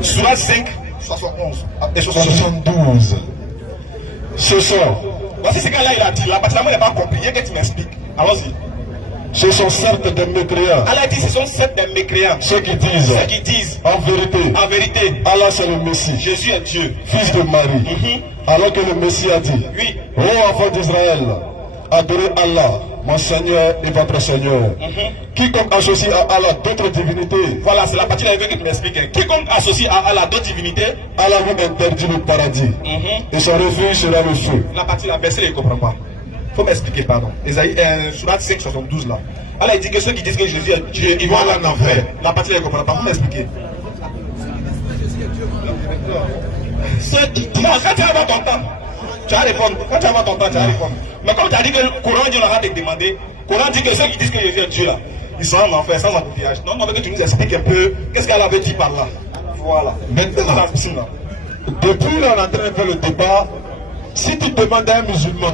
Surat 5, 71 et 72. Ce sont. Voici ce gars-là, il a dit. La partie là, moi, il n'a pas compris. Il y a que tu m'expliques. Allons-y. Ce sont certes des mécréants. Allah dit ce sont certes des mécréants. Ceux qui disent. En vérité. Allah c'est le Messie. Jésus est Dieu. Fils de Marie. Alors que le Messie a dit. Oui. Ô enfants d'Israël, adorez Allah, mon Seigneur et votre Seigneur. Quiconque associe à Allah d'autres divinités. Voilà, c'est la partie là que tu m'expliques. Quiconque associe à Allah d'autres divinités, Allah vous interdit le paradis. Et son refuge sera le feu. La partie là, verset, il ne comprend pas. Il faut m'expliquer, pardon. Ésaïe, Surat 5, 72 là. Allah il dit que ceux qui disent que Jésus est Dieu, ils vont aller en enfer. La partie là, il ne comprend pas. Il faut m'expliquer. Ceux qui disent. Non, quand tu vas avoir ton temps, tu vas répondre. Quand tu vas avoir ton temps, tu vas répondre. Mais comme tu as dit que le Coran, Dieu l'aura demandé, le Coran dit que ceux qui disent que Jésus est Dieu là, ils sont en enfer sans embouteillage. Non, on veut que tu nous expliques un peu qu'est-ce qu'elle avait dit par là. Voilà. Maintenant, depuis là, on est en train de faire le débat. Si tu demandes à un musulman,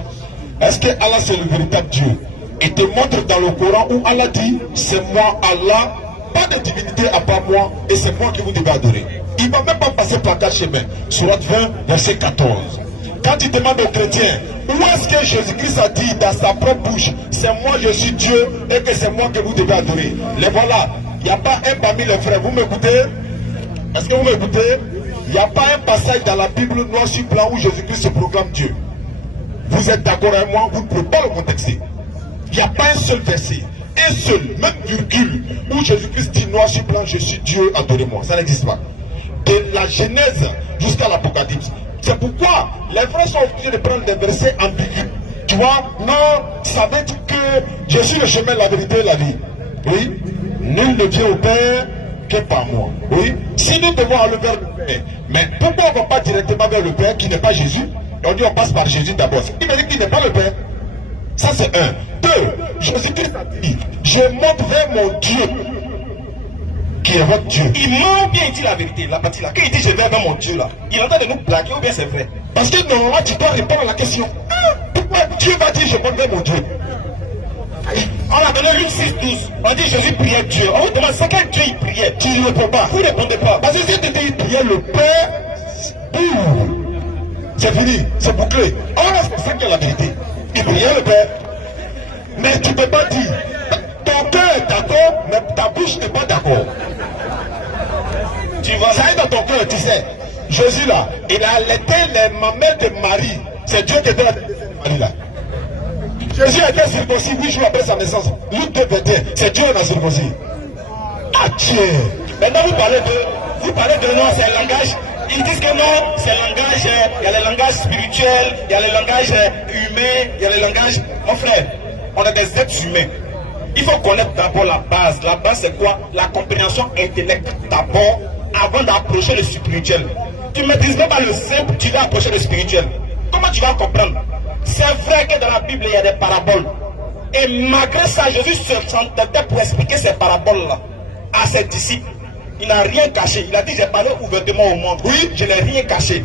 est-ce que Allah c'est le véritable Dieu? Et te montre dans le Coran où Allah dit, c'est moi Allah pas de divinité à part moi et c'est moi qui vous devez adorer. Il ne va même pas passer par 4 chemins. Sourate 20, verset 14. Quand il demande aux chrétiens, où est-ce que Jésus-Christ a dit dans sa propre bouche, c'est moi je suis Dieu et que c'est moi que vous devez adorer. Les voilà. Il n'y a pas un parmi les frères. Vous m'écoutez? Est-ce que vous m'écoutez? Il n'y a pas un passage dans la Bible noir sur blanc où Jésus-Christ se proclame Dieu. Vous êtes d'accord avec moi? Vous ne pouvez pas le contexter. Il n'y a pas un seul verset, un seul, même virgule, où Jésus-Christ dit noir sur blanc, je suis Dieu, adorez-moi. Ça n'existe pas. De la Genèse jusqu'à l'Apocalypse. C'est pourquoi les frères sont obligés de prendre des versets ambigus. Tu vois, non, ça veut dire que je suis le chemin, la vérité et la vie. Oui. Nul ne vient au Père que par moi. Oui. Si nous devons aller vers le Père, mais pourquoi on ne va pas directement vers le Père qui n'est pas Jésus? On dit on passe par Jésus d'abord. Il veut dire qu'il n'est pas le Père. Ça c'est un. Deux, Jésus-Christ a dit, je monte vers mon Dieu, qui est votre Dieu. Il ment ou bien il dit la vérité, la partie là. Quand il dit je vais vers mon Dieu là, il est en train de nous blaguer ou bien c'est vrai? Parce que normalement tu dois répondre à la question. Pourquoi Dieu va dire je monte vers mon Dieu? On a donné Luc 6, 12. On dit Jésus priait Dieu. On vous demande c'est quel Dieu il priait? Tu ne réponds pas. Vous ne répondez pas. Parce que si tu dis il priait le Père, c'est fini, c'est bouclé. On a ça qui est la vérité. Il priait le Père. Mais tu ne peux pas dire, ton cœur est d'accord, mais ta bouche n'est pas d'accord. Tu vois, ça est dans ton cœur, tu sais. Jésus là, il a allaité les mamelles de Marie. C'est Dieu qui était la Marie là. Jésus a été circoncis 8 jours après sa naissance. Luc 2, 21, c'est Dieu qui l'a circoncis. Ah Dieu. Maintenant vous parlez de non, c'est un langage. Ils disent que non, c'est un langage, il y a les langages spirituels, il y a les langages humains, il y a les langages. Mon frère, on est des êtres humains. Il faut connaître d'abord la base. La base c'est quoi? La compréhension intellectuelle d'abord, avant d'approcher le spirituel. Tu ne maîtrises pas le simple, tu vas approcher le spirituel. Comment tu vas comprendre? C'est vrai que dans la Bible il y a des paraboles. Et malgré ça, Jésus se s'entêtait pour expliquer ces paraboles-là à ses disciples. Il n'a rien caché. Il a dit j'ai parlé ouvertement au monde. Oui, je n'ai rien caché.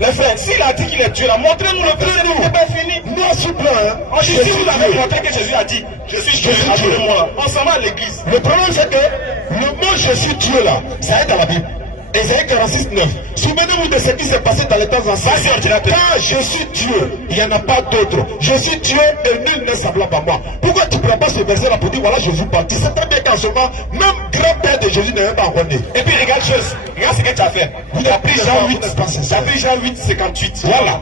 Les frères, s'il a dit qu'il est Dieu là, montrez-nous le verset, c'est pas fini. Moi, s'il vous plaît, on dit si vous avez montré que Jésus a dit, je suis Dieu, adorez-moi là. On s'en va à l'église. Le problème c'est que le mot je suis Dieu là, ça est dans la Bible. Esaïe 46, 9. Souvenez-vous de ce qui s'est passé dans les temps anciens. Quand je suis Dieu, il n'y en a pas d'autre. Je suis Dieu et nul n'est semblable à moi. Pourquoi tu ne prends pas ce verset là pour dire voilà Jésus parle? Tu sais très bien qu'en ce moment, même grand-père de Jésus n'est même pas encore né. Et puis regarde chose, regarde ce que tu as fait. Tu as pris Jean 8, tu as pris Jean 8, 58. Voilà.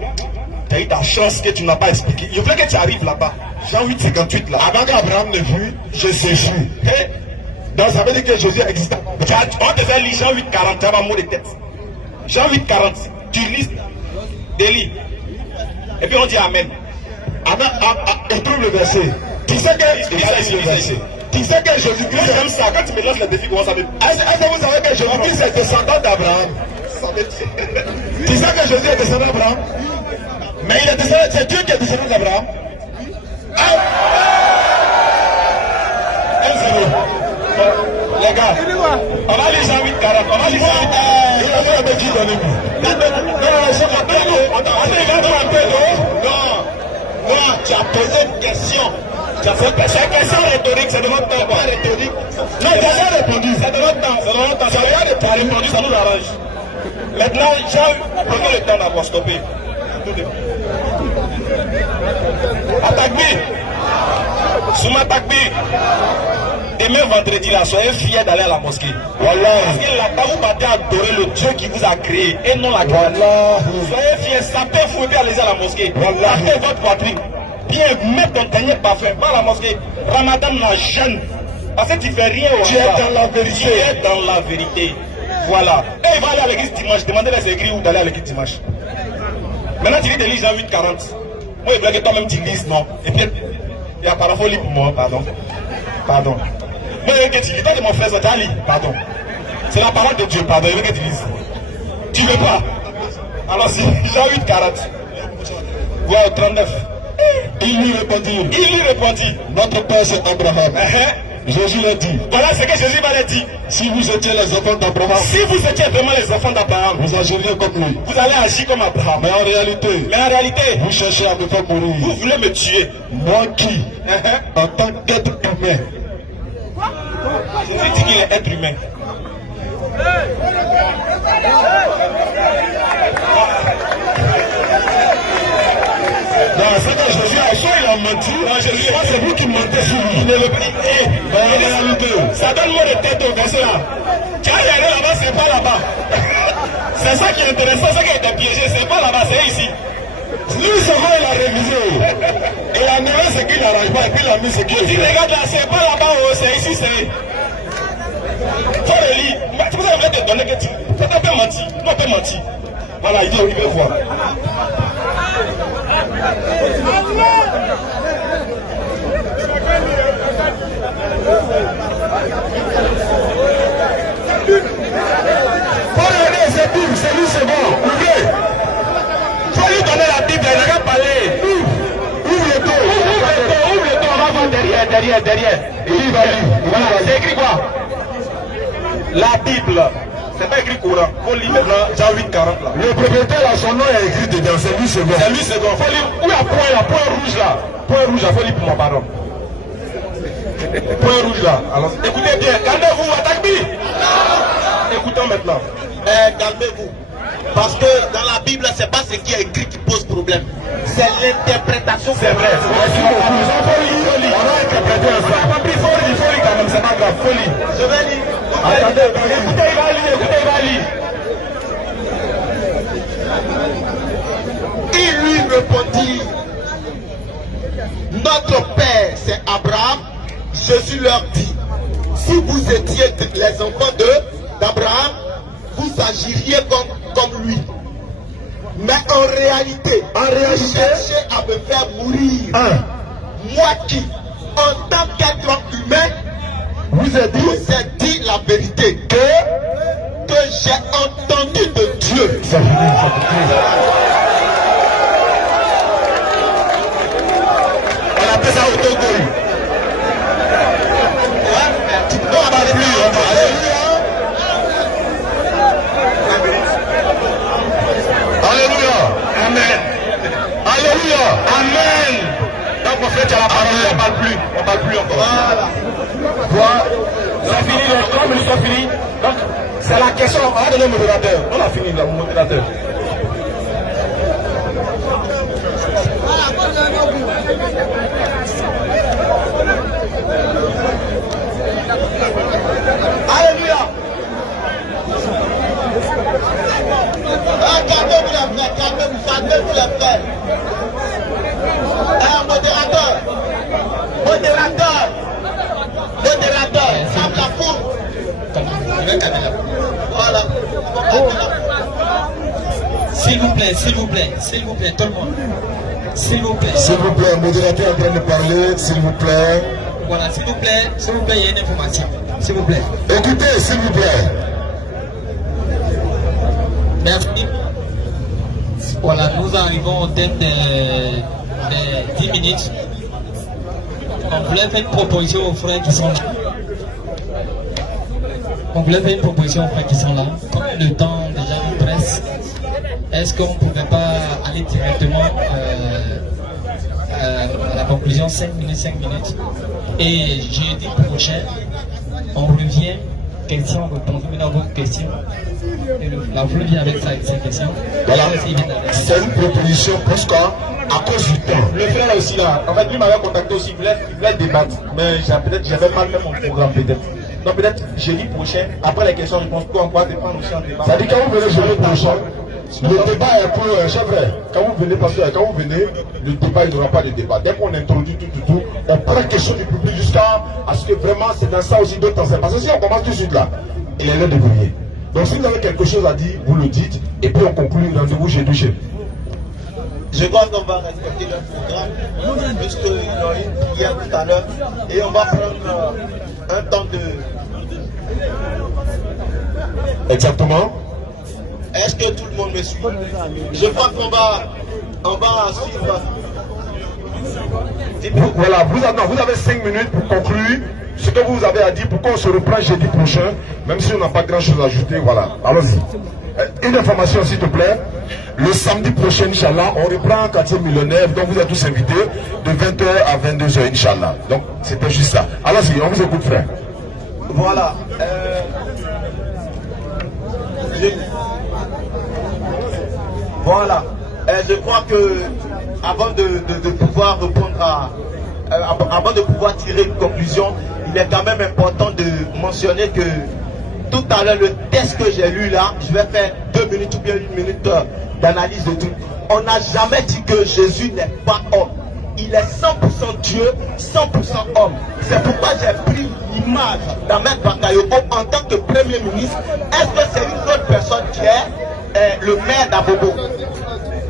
Tu as eu ta chance que tu n'as pas expliqué. Je voulais que tu arrives là-bas. Jean 8, 58 là. Avant qu'Abraham ne fût, je sais vu. Donc ça veut dire que Jésus existe. On te fait lire Jean 8, 40, tu as un mot de tête. Jean 8, 40, tu lis des livres. Et puis on dit Amen. Amen, on trouve le verset. Tu sais que tu sais que Jésus-Christ. Moi j'aime ça, quand tu me lances les défis, comment ça me. Est-ce que vous savez que Jésus-Christ est descendant d'Abraham? Tu sais que Jésus est descendant d'Abraham? Mais il est descendant, c'est Dieu qui est descendant d'Abraham. 1-0. Les gars, on va lire Jean 8, 40. On va lire Jean 8. Il a fait la bêtise dans les mots. Non, tu as posé une question. Tu as fait une question rhétorique, c'est de votre temps. Pas rhétorique. Non, tu n'as pas répondu. C'est de notre temps. C'est de notre temps. Ça n'a pas répondu, ça nous arrange. Maintenant, Jean, prenez le temps d'avoir stoppé. Attaque-B. Souma attaque-B. Demain vendredi là, soyez fiers d'aller à la mosquée. Voilà. Parce que là-bas, vous partez adorer le Dieu qui vous a créé et non la création. Voilà. Soyez fiers, sapez-vous et puis allez à la mosquée. Voilà. Partez votre poitrine. Bien, mets ton dernier parfum. Va à la mosquée. Ramadan n'a jeûne. Parce que tu fais rien au Tu es dans la vérité. Tu es dans la vérité. Voilà. Et il va aller à l'église dimanche. Demandez les écrits où d'aller à l'église dimanche. Maintenant, tu lis des livres Jean 8, 40. Moi, il voulait que toi-même tu lises, non? Et puis, il y a parafolie pour moi, pardon. Pardon. Moi, il veut que tu lis. Toi, de mon frère, ça t'a lu. Pardon. C'est la parole de Dieu, pardon. Il veut que tu lises. Tu veux pas? Alors, si, Jean 8, 40. Ouais, au 39. Il lui répondit. Notre père, c'est Abraham. Jésus l'a dit. Voilà ce que Jésus va leur dire. Si vous étiez les enfants d'Abraham, si vous étiez vraiment les enfants d'Abraham, vous agiriez comme lui. Vous allez agir comme Abraham. Mais en réalité, vous cherchez à me faire mourir. Vous voulez me tuer. Moi qui, en tant qu'être humain, Jésus dit qu'il est être humain. Non, c'est que Jésus a soit il a menti, Jésus, c'est vous qui mentez sur lui. Il est le plus. Ça donne moins de tête au verset là. Quand il y allait là-bas, c'est pas là-bas. C'est ça qui est intéressant, c'est qu'il était piégé, c'est pas là-bas, c'est ici. Lui seulement il a révisé. Et la nouvelle c'est qu'il n'arrange pas et puis il a mis ce qu'il dit regarde là, c'est pas là-bas, c'est ici, c'est. Faut le lire. C'est pour ça que je vais te donner que tu. Tu n'as pas menti. Tu n'as pas menti. Voilà, il veut voir. Faut regarder, c'est Bible, c'est lui, c'est bon. Ouvrez. Faut lui donner la Bible, il n'a qu'à parler. Ouvre le dos. Ouvre le dos, on va voir derrière. Et il va lire. Voilà, c'est écrit quoi? La Bible. C'est pas écrit Coran. Faut lire maintenant Jean 8:40 là. Le propriétaire a son nom est écrit dedans, c'est lui, c'est bon. C'est lui second. Faut lire. Où est le point rouge là? Point rouge là, faut lire pour moi, pardon. Point rouge là. Alors, écoutez bien, calmez-vous, attaque-moi. Écoutons maintenant. Calmez-vous. Parce que dans la Bible, c'est pas ce qui est écrit qui pose problème. C'est l'interprétation. C'est vrai. Merci beaucoup. On a interprété un frère. Il faut lire quand même, c'est pas grave. Faut lire. Je vais lire. Attendez, écoutez, il va lire. Il lui répondit, notre père, c'est Abraham. Jésus leur dit, si vous étiez les enfants d'Abraham, vous agiriez comme lui. Mais en réalité, vous cherchez à me faire mourir. Moi qui, en tant qu'être humain, vous ai dit la vérité que j'ai entendu de Dieu. On appelle ça autogol. On va plus. Alléluia. Amen. Alléluia. Amen. Donc on fait à la parole, on parle plus encore. Voilà. C'est fini, les 3 minutes sont finies. Donc c'est la question, on va donner au modérateur. On a fini là, au modérateur. Alléluia. Calmez-vous les frères, calmez-vous les frères. Modérateur, ferme la foule. Voilà. S'il vous plaît, tout le monde. S'il vous plaît, modérateur est en train de parler, s'il vous plaît. Voilà, s'il vous plaît, il y a une information. S'il vous plaît. Écoutez, s'il vous plaît. Merci. Voilà, nous arrivons au terme des 10 minutes. On voulait faire une proposition aux frères qui sont là. Comme le temps déjà nous presse, est-ce qu'on ne pouvait pas aller directement à la conclusion 5 minutes. Et jeudi prochain, on revient, question-réponse, à vos questions. Et la foule vient avec sa question. Voilà, c'est une proposition parce qu'à cause du temps. Le frère aussi là, en fait lui m'avait contacté aussi, il voulait débattre, mais j'avais mal fait mon programme peut-être. Donc peut-être jeudi prochain, après les questions, je pense qu'on va défendre aussi en débat. Ça dit quand vous venez jeudi prochain, le débat est pour cher frère. Quand vous venez, parce que quand vous venez, le débat, il n'y aura pas de débat. Dès qu'on introduit tout, on prend question du public jusqu'à ce que vraiment c'est dans ça aussi d'autres temps. Parce que si on commence tout de suite là, il est l'heure de briller. Donc si vous avez quelque chose à dire, vous le dites, et puis on conclut rendez-vous chez Douché. Je crois qu'on va respecter leur programme, puisqu'ils ont eu une prière tout à l'heure, et on va prendre un temps de... Exactement. Est-ce que tout le monde me suit? Je crois qu'on va suivre. Voilà, vous avez 5 minutes pour conclure ce que vous avez à dire pour qu'on se reprenne jeudi prochain, même si on n'a pas grand chose à ajouter. Voilà, allons-y. Une information s'il te plaît. Le samedi prochain, Inch'Allah, on reprend quartier millionnaire, donc vous êtes tous invités de 20h à 22h, Inch'Allah. Donc c'était juste ça. Allons-y, on vous écoute frère. Voilà. Voilà. Je crois que avant de pouvoir répondre avant de pouvoir tirer une conclusion, il est quand même important de mentionner que tout à l'heure, le texte que j'ai lu là, je vais faire 2 minutes ou bien 1 minute d'analyse de tout. On n'a jamais dit que Jésus n'est pas homme. Il est 100% Dieu, 100% homme. C'est pourquoi j'ai pris l'image d'Ahmed Bakayoko en tant que Premier ministre. Est-ce que c'est une autre personne qui est le maire d'Abobo?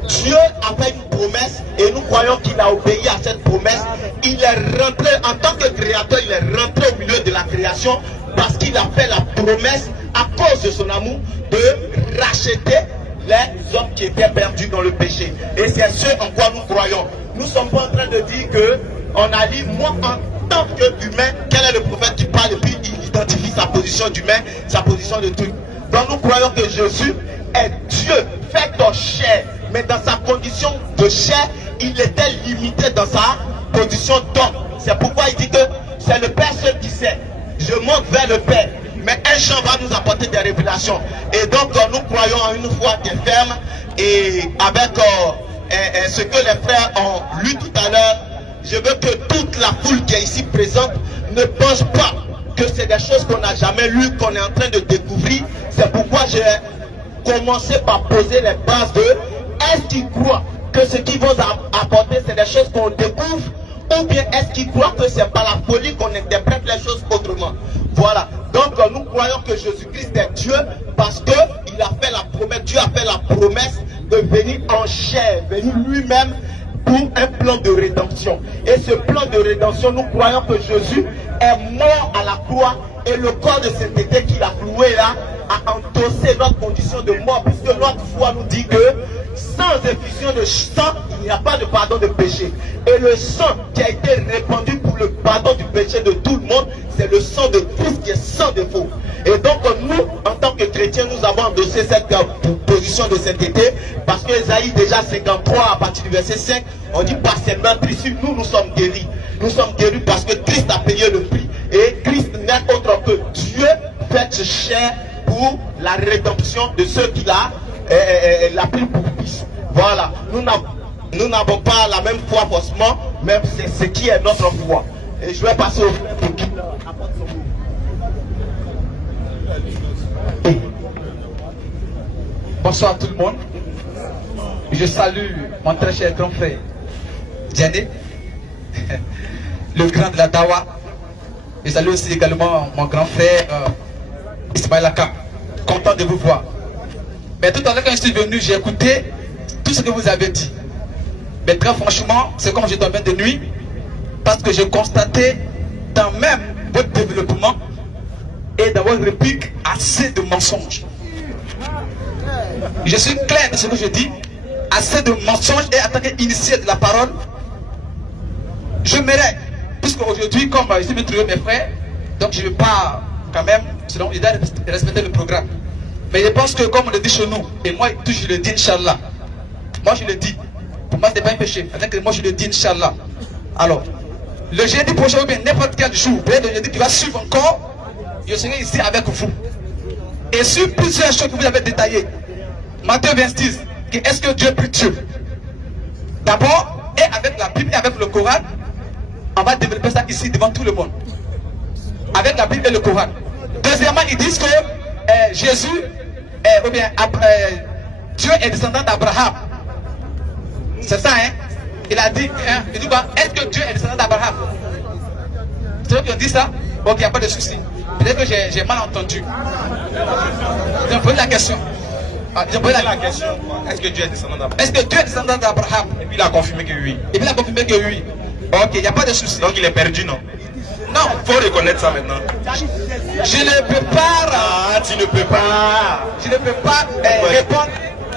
Dieu a fait une promesse et nous croyons qu'il a obéi à cette promesse. Il est rentré, en tant que créateur, il est rentré au milieu de la création parce qu'il a fait la promesse à cause de son amour de racheter les hommes qui étaient perdus dans le péché. Et c'est ce en quoi nous croyons. Nous ne sommes pas en train de dire que on a dit, moi en tant qu'humain, quel est le prophète qui parle et puis il identifie sa position d'humain, sa position de truc. Donc nous croyons que Jésus est Dieu fait en chair, mais dans sa condition de chair, il était limité dans sa position d'homme. C'est pourquoi il dit que c'est le Père seul qui sait. Je monte vers le Père, mais un chant va nous apporter des révélations. Et donc nous croyons en une foi qui est ferme et avec ce que les frères ont lu tout à l'heure. Je veux que toute la foule qui est ici présente ne pense pas que c'est des choses qu'on n'a jamais lues, qu'on est en train de découvrir. C'est pourquoi j'ai commencé par poser les bases de est-ce qu'ils croient que ce qu'ils vont apporter c'est des choses qu'on découvre, ou bien est-ce qu'ils croient que c'est par la folie qu'on interprète les choses autrement. Voilà, donc nous croyons que Jésus-Christ est Dieu parce qu'il a fait la promesse, Dieu a fait la promesse de venir en chair, venir lui-même pour un plan de rédemption. Et ce plan de rédemption, nous croyons que Jésus est mort à la croix et le corps de cet été qu'il a cloué là a endossé notre condition de mort, puisque notre foi nous dit que sans effusion de sang, il n'y a pas de pardon de péché. Et le sang qui a été répandu pour le pardon du péché de tout le monde, c'est le sang de Christ qui est sans défaut. Et donc nous, en tant que chrétiens, nous avons endossé cette position de cet été, parce que Ésaïe déjà 53 à partir du verset 5, on dit par ses meurtrissures, nous sommes guéris. Nous sommes guéris parce que Christ a payé le prix. Et Christ n'est autre que Dieu fait chair pour la rédemption de ceux qu'il a pris pour fils. Voilà, nous n'avons pas la même foi forcément, mais c'est ce qui est notre foi. Et je vais passer au frère pour qu'il apporte son mot. Bonsoir tout le monde. Je salue mon très cher grand frère Diané, le grand de la Dawa. Je salue aussi également mon grand frère Ismaël Aka. Content de vous voir. Mais tout à l'heure quand je suis venu, j'ai écouté tout ce que vous avez dit. Mais très franchement, c'est comme je dormais de nuit, parce que j'ai constaté dans même votre développement et dans votre réplique assez de mensonges. Je suis clair dans ce que je dis, assez de mensonges, et en tant qu'initié de la parole, je mérite, puisque aujourd'hui, comme je vais trouver mes frères, donc je ne vais pas quand même, sinon je dois respecter le programme. Mais je pense que comme on le dit chez nous, et moi toujours je le dis Inch'Allah, moi je le dis, pour moi ce n'est pas un péché, moi je le dis Inch'Allah. Alors, le jeudi prochain ou bien n'importe quel jour, peut-être le jeudi qui va suivre encore, je serai ici avec vous. Et sur plusieurs choses que vous avez détaillées, Matthieu 26, est-ce que Dieu prie Dieu? D'abord, et avec la Bible et avec le Coran, on va développer ça ici devant tout le monde. Avec la Bible et le Coran. Deuxièmement, ils disent que Jésus, ou bien Dieu est descendant d'Abraham. C'est ça, hein? Il a dit, hein, il dit quoi? Est-ce que Dieu est descendant d'Abraham? C'est eux qui ont dit ça? Ok, il n'y a pas de souci. Peut-être que j'ai mal entendu. Ils ont posé la question. Ils ont posé la question. Est-ce que Dieu est descendant d'Abraham? Est-ce que Dieu est descendant d'Abraham? Et puis il a confirmé que oui. Et puis il a confirmé que oui. Ok, il n'y a pas de souci. Donc il est perdu, non? Non. Il faut reconnaître ça maintenant. Je ne peux pas. Ah, tu ne peux pas. Je ne peux pas répondre.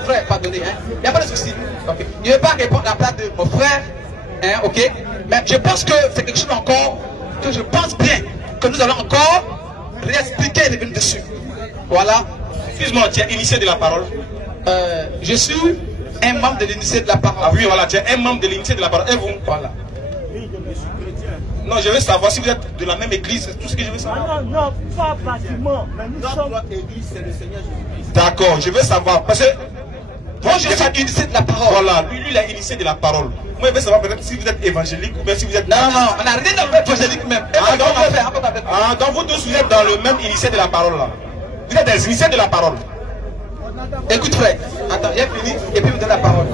Frère, pardonnez, hein. Il n'y a pas de souci. Okay. Je ne vais pas répondre à la place de mon frère. Hein, ok. Mais je pense que c'est quelque chose encore que je pense bien que nous allons encore réexpliquer et revenir dessus. Voilà. Excuse-moi, tu es initié de la parole? Je suis un membre de l'initié de la parole. Ah oui, voilà, tu es un membre de l'initié de la parole. Et vous? Voilà. Non, je veux savoir si vous êtes de la même église, c'est tout ce que je veux savoir. Non, pas bâtiment, mais nous sommes... Notre église, c'est le Seigneur Jésus-Christ. D'accord, je veux savoir, parce que Moi, je suis initié de la parole. voilà, lui, il a initié de la parole. Moi, je veux savoir peut-être si vous êtes évangélique ou bien si vous êtes... Non, on n'a rien à faire évangélique même. Donc vous tous, vous êtes dans le même initié de la parole là. Vous êtes des initiés de la parole. Écoute frère, attends, j'ai fini et puis vous donne la parole.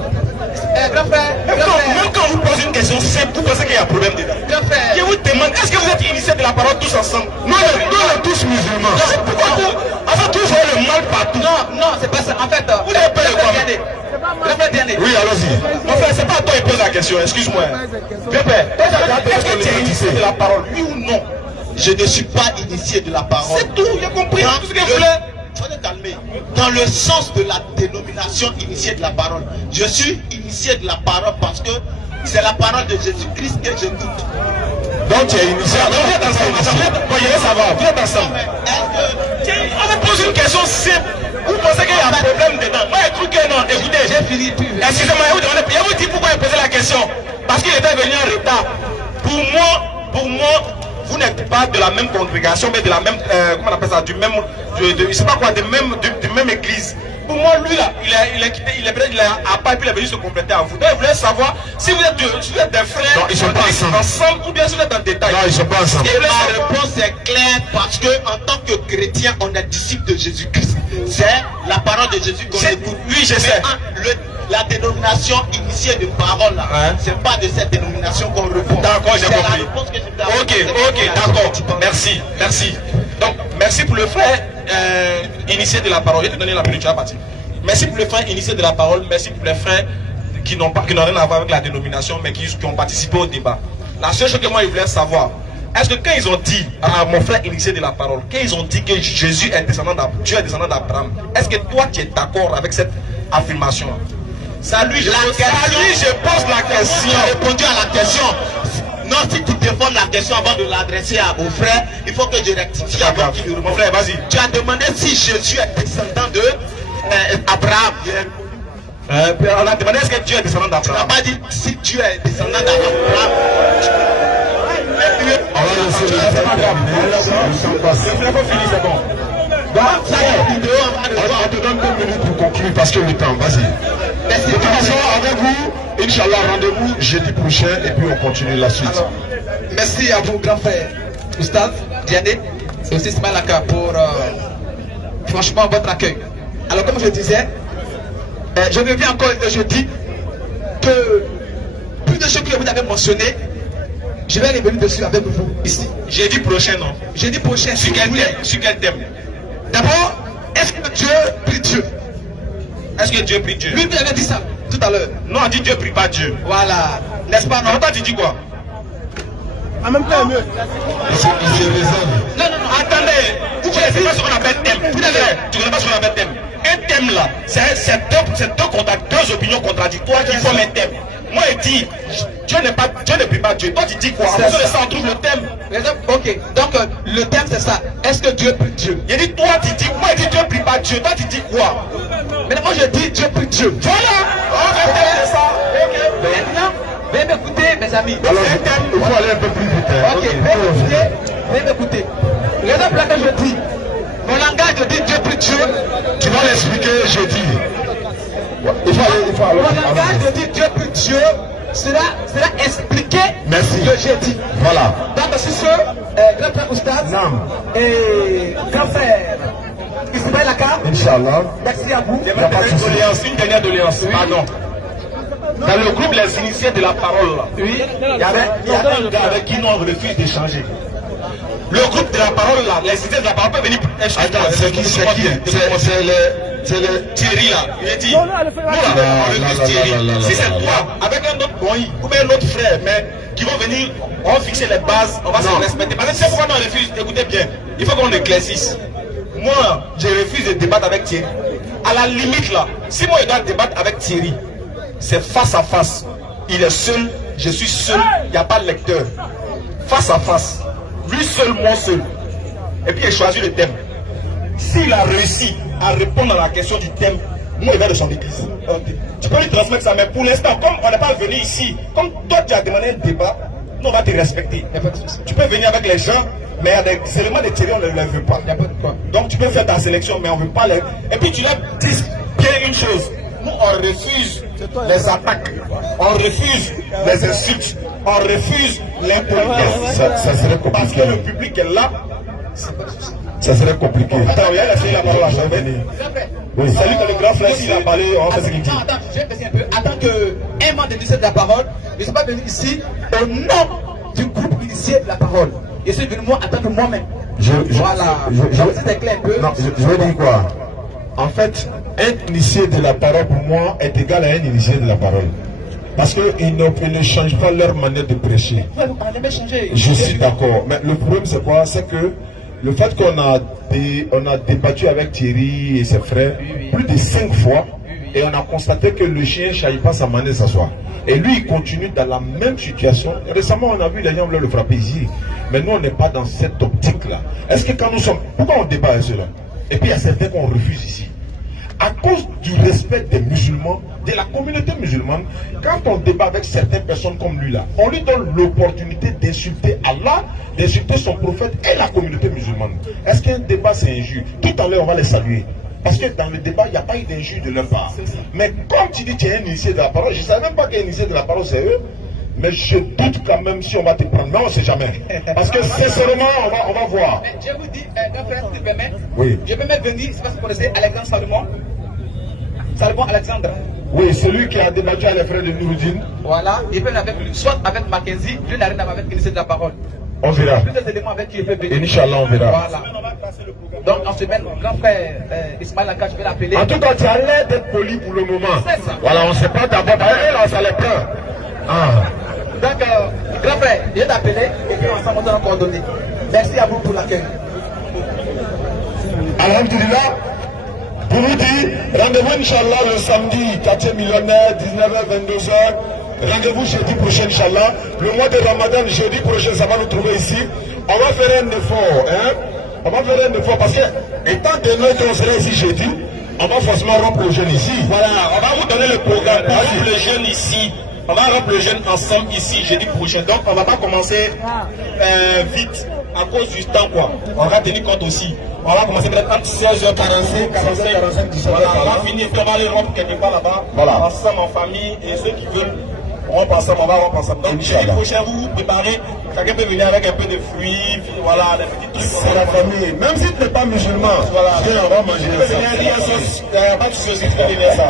Grand frère, Même quand vous posez une question simple, vous pensez qu'il y a un problème dedans. grand frère. Je vous demande, est-ce que vous êtes initiés de la parole tous ensemble? Nous, on est tous musulmans. Pourquoi vous, en fait, vous voyez le mal partout? Non, c'est pas ça. En fait, Vous avez peur de quoi? Oui, allons-y. Mon frère, c'est pas à toi qui pose la question, excuse-moi. Pépé, est-ce que tu es initié de la parole, oui ou non? Je ne suis pas initié de la parole. C'est tout, j'ai compris tout ce que vous voulez. Soyez calmés. Dans le sens de la dénomination initiée de la parole, je suis initié de la parole parce que c'est la parole de Jésus-Christ que j'écoute. Donc tu es initié. Donc vous êtes ensemble. Je veux savoir, vous êtes ensemble. On me pose une question simple. Vous pensez qu'il y a un problème dedans? Moi, j'ai cru que non. Écoutez, j'ai fini. Excusez-moi, je vous dis pourquoi il posé la question. Parce qu'il était venu en retard. Pour moi, vous n'êtes pas de la même congrégation, mais de la même, comment on appelle ça, du même, je sais pas quoi, du même église. Pour moi, lui là, il a quitté, il est à part, puis il est venu se compléter à vous. Donc, il voulait savoir si vous êtes des frères. Non, ils sont pas ensemble. Ou bien si vous êtes en détail. Non, ils sont pas ensemble. Et la réponse est claire parce que en tant que chrétien, on est disciple de Jésus-Christ. C'est la parole de Jésus qu'on écoute. Oui, je sais. La dénomination initiée de parole là, c'est pas de cette dénomination qu'on répond. D'accord, j'ai compris. La réponse que je Ok, d'accord. Merci. Donc, merci pour le frère initié de la parole. Je vais te donner la minute, tu vas partir. Merci pour le frère initié de la parole. Merci pour les frères qui n'ont rien à voir avec la dénomination, mais qui ont participé au débat. La seule chose que moi, je voulais savoir, est-ce que quand ils ont dit à mon frère initié de la parole, quand ils ont dit que Jésus est descendant d'Abraham, Dieu est descendant d'Abraham, est-ce que toi, tu es d'accord avec cette affirmation? Ça lui, je pose la question. J'ai répondu à la question. Non, si tu défends la question avant de l'adresser au frère, il faut que je rectifie avant qu'il Mon frère, vas-y. Tu as demandé si Jésus est descendant de Abraham. On a demandé est-ce que Dieu est descendant Tu n'as d'Abraham. pas dit si Dieu est descendant d'Abraham. C'est pas grave. Il faut finir, c'est bon. Donc, ça y est, vidéo, on va le voir. On te donne 2 minutes pour conclure parce que le temps, vas-y. Merci. De toute façon, avec vous, Inch'Allah, rendez-vous jeudi prochain et puis on continue la suite. Alors, merci à vous, grand frère Oustaz Diané et aussi Smalaka pour franchement votre accueil. Alors, comme je disais, je reviens encore et je dis que plus de choses que vous avez mentionnées, je vais revenir dessus avec vous ici. Jeudi prochain, non? Jeudi prochain, Sur quel thème? D'abord, est-ce que Dieu prie Dieu? Est-ce que Dieu prie Dieu? Lui, vous avez dit ça tout à l'heure. Non, on dit Dieu prie pas Dieu. Voilà. N'est-ce pas, non? Toi, tu dis quoi? En même temps, mieux. Non. Attendez, vous connaissez pas ce qu'on appelle thème. Tu connais pas ce qu'on appelle thème. Un thème là, c'est deux opinions contradictoires qui forment un thème. Moi, je dis, Dieu ne prie pas Dieu. Toi, tu dis quoi? En fonction de ça, on trouve le thème. Ok, donc le thème c'est ça. Est-ce que Dieu prie Dieu? Il dit, toi, tu dis, moi, je dis Dieu prie pas Dieu. Toi, tu dis quoi? Mais moi je dis Dieu prie Dieu. Voilà! C'est ça. Maintenant, veuillez m'écouter, mes amis. Alors, il faut aller un peu plus vite. Ok, veuillez m'écouter. Raison pour laquelle je dis, mon langage je dis Dieu prie Dieu. Tu vas l'expliquer jeudi. Il faut aller. Mon langage je dis Dieu prie Dieu. Cela expliquer Merci. ce que j'ai dit. Voilà. Donc c'est ce grand frère Oustaz Nam. et grand frère Ismaël Laka. Inch'Allah. Merci à vous. Une dernière doléance, pardon. Dans le groupe Les Initiés de la Parole, là, Oui. il y avait un gars avec qui nous on refuse d'échanger. Le groupe de la parole là, les Initiés de la Parole peuvent venir échanger. Attends, c'est qui? C'est le Thierry là, il a dit, Non, elle fait nous là, on refuse Thierry. Si c'est toi, avec un autre boy, ou bien un autre frère, mais qui vont venir, on va fixer les bases, on va se respecter. Parce que c'est pourquoi nous on refuse, écoutez bien, il faut qu'on éclaircisse. Moi, je refuse de débattre avec Thierry. À la limite là, si moi je dois débattre avec Thierry, c'est face à face. Il est seul, je suis seul, il n'y a pas de lecteur. Face à face. Lui seul, moi seul. Et puis il choisit le thème. S'il a réussi à répondre à la question du thème, moi il va de son église. Tu peux lui transmettre ça, mais pour l'instant, comme on n'est pas venu ici, comme toi tu as demandé un débat, nous on va te respecter. Tu peux venir avec les gens, mais il y a des éléments de théorie, on ne les veut pas. Donc tu peux faire ta sélection, mais on ne veut pas les... Et puis tu leur dis bien une chose, nous on refuse les attaques, on refuse les insultes, on refuse l'impolitesse. Ça serait compliqué. Parce que le public est là, ça serait compliqué. Attends, il a laissé la parole à Jean-Béni. Oui. Salut que le grand frère, s'il a parlé, on va faire ce qu'il dit. Attends, je vais passer un peu. Attends qu'un membre de l'initié de la parole, je ne suis pas venu ici au nom du groupe initié de la parole. Je suis venu moi en tant que moi-même. Voilà. C'était clair un peu. Non, je veux dire quoi? En fait, un initié de la parole pour moi est égal à un initié de la parole. Parce qu'ils ne changent pas leur manière de prêcher. Je suis d'accord. Mais le problème c'est quoi? C'est que le fait qu'on a débattu avec Thierry et ses frères plus de 5 fois et on a constaté que le chien ne chahit pas sa manière de s'asseoir. Et lui, il continue dans la même situation. Récemment, on a vu les gens vouloir le frapper ici. Mais nous, on n'est pas dans cette optique-là. Est-ce que quand nous sommes... Pourquoi on débat avec cela? Et puis, il y a certains qu'on refuse ici. À cause du respect des musulmans, de la communauté musulmane, quand on débat avec certaines personnes comme lui là, on lui donne l'opportunité d'insulter Allah, d'insulter son prophète et la communauté musulmane. Est-ce qu'un débat c'est injure? Tout à l'heure on va les saluer. Parce que dans le débat, il n'y a pas eu d'injure de leur part. Mais comme tu dis que tu es un initié de la parole, je ne savais même pas qu'un initié de la parole c'est eux. Mais je doute quand même si on va te prendre. Mais on ne sait jamais. Parce que sincèrement, on va voir. Mais je vous dis, grand frère, si tu permets, oui. Je peux même venir, je ne sais pas si vous connaissez Alexandre Salomon. Salomon Alexandre. Oui, celui qui a débattu à les frères de Nouroudine. Voilà, il peut venir avec lui, soit avec Mackenzie, lui n'a rien à voir avec l'initié de la parole. On verra. Plusieurs éléments avec qui il peut venir. Inch'Allah, on verra. Voilà. Donc en semaine, grand frère Ismaël Aka, je vais l'appeler. En tout cas, tu as l'air d'être poli pour le moment. C'est ça. Voilà, on ne sait pas d'abord. Là, ça les prend. Ah. Donc, grand frère, je vais t'appeler et puis ensemble on donne coordonnées. Merci à vous pour l'accueil. Alhamdulillah. Pour vous dire, rendez-vous Inch'Allah le samedi, quartier millionnaire, 19h, 22h. Rendez-vous jeudi prochain, Inch'Allah. Le mois de Ramadan, jeudi prochain, ça va nous trouver ici. On va faire un effort, hein. On va faire un effort parce que, étant donné qu'on sera ici jeudi, on va forcément rompre le jeûne ici. Voilà, on va vous donner le programme. On va rompre le jeûne ici. On va rompre le jeûne ensemble ici, jeudi prochain. Donc, on ne va pas commencer vite à cause du temps, quoi. On va tenir compte aussi. On va commencer peut-être entre 16h45, 45, 17h. Voilà, on va finir, on va aller rompre quelque part là-bas. Voilà. Ensemble en famille et ceux qui veulent. On va ensemble, on va rompre ensemble. Donc, jeudi prochain, vous vous préparez. Chacun peut venir avec un peu de fruits, voilà, des petits trucs. C'est la famille. Même si tu n'es pas musulman, voilà. On va manger. Tu peux venir dire ça. Il n'y a pas de souci, tu peux venir ça.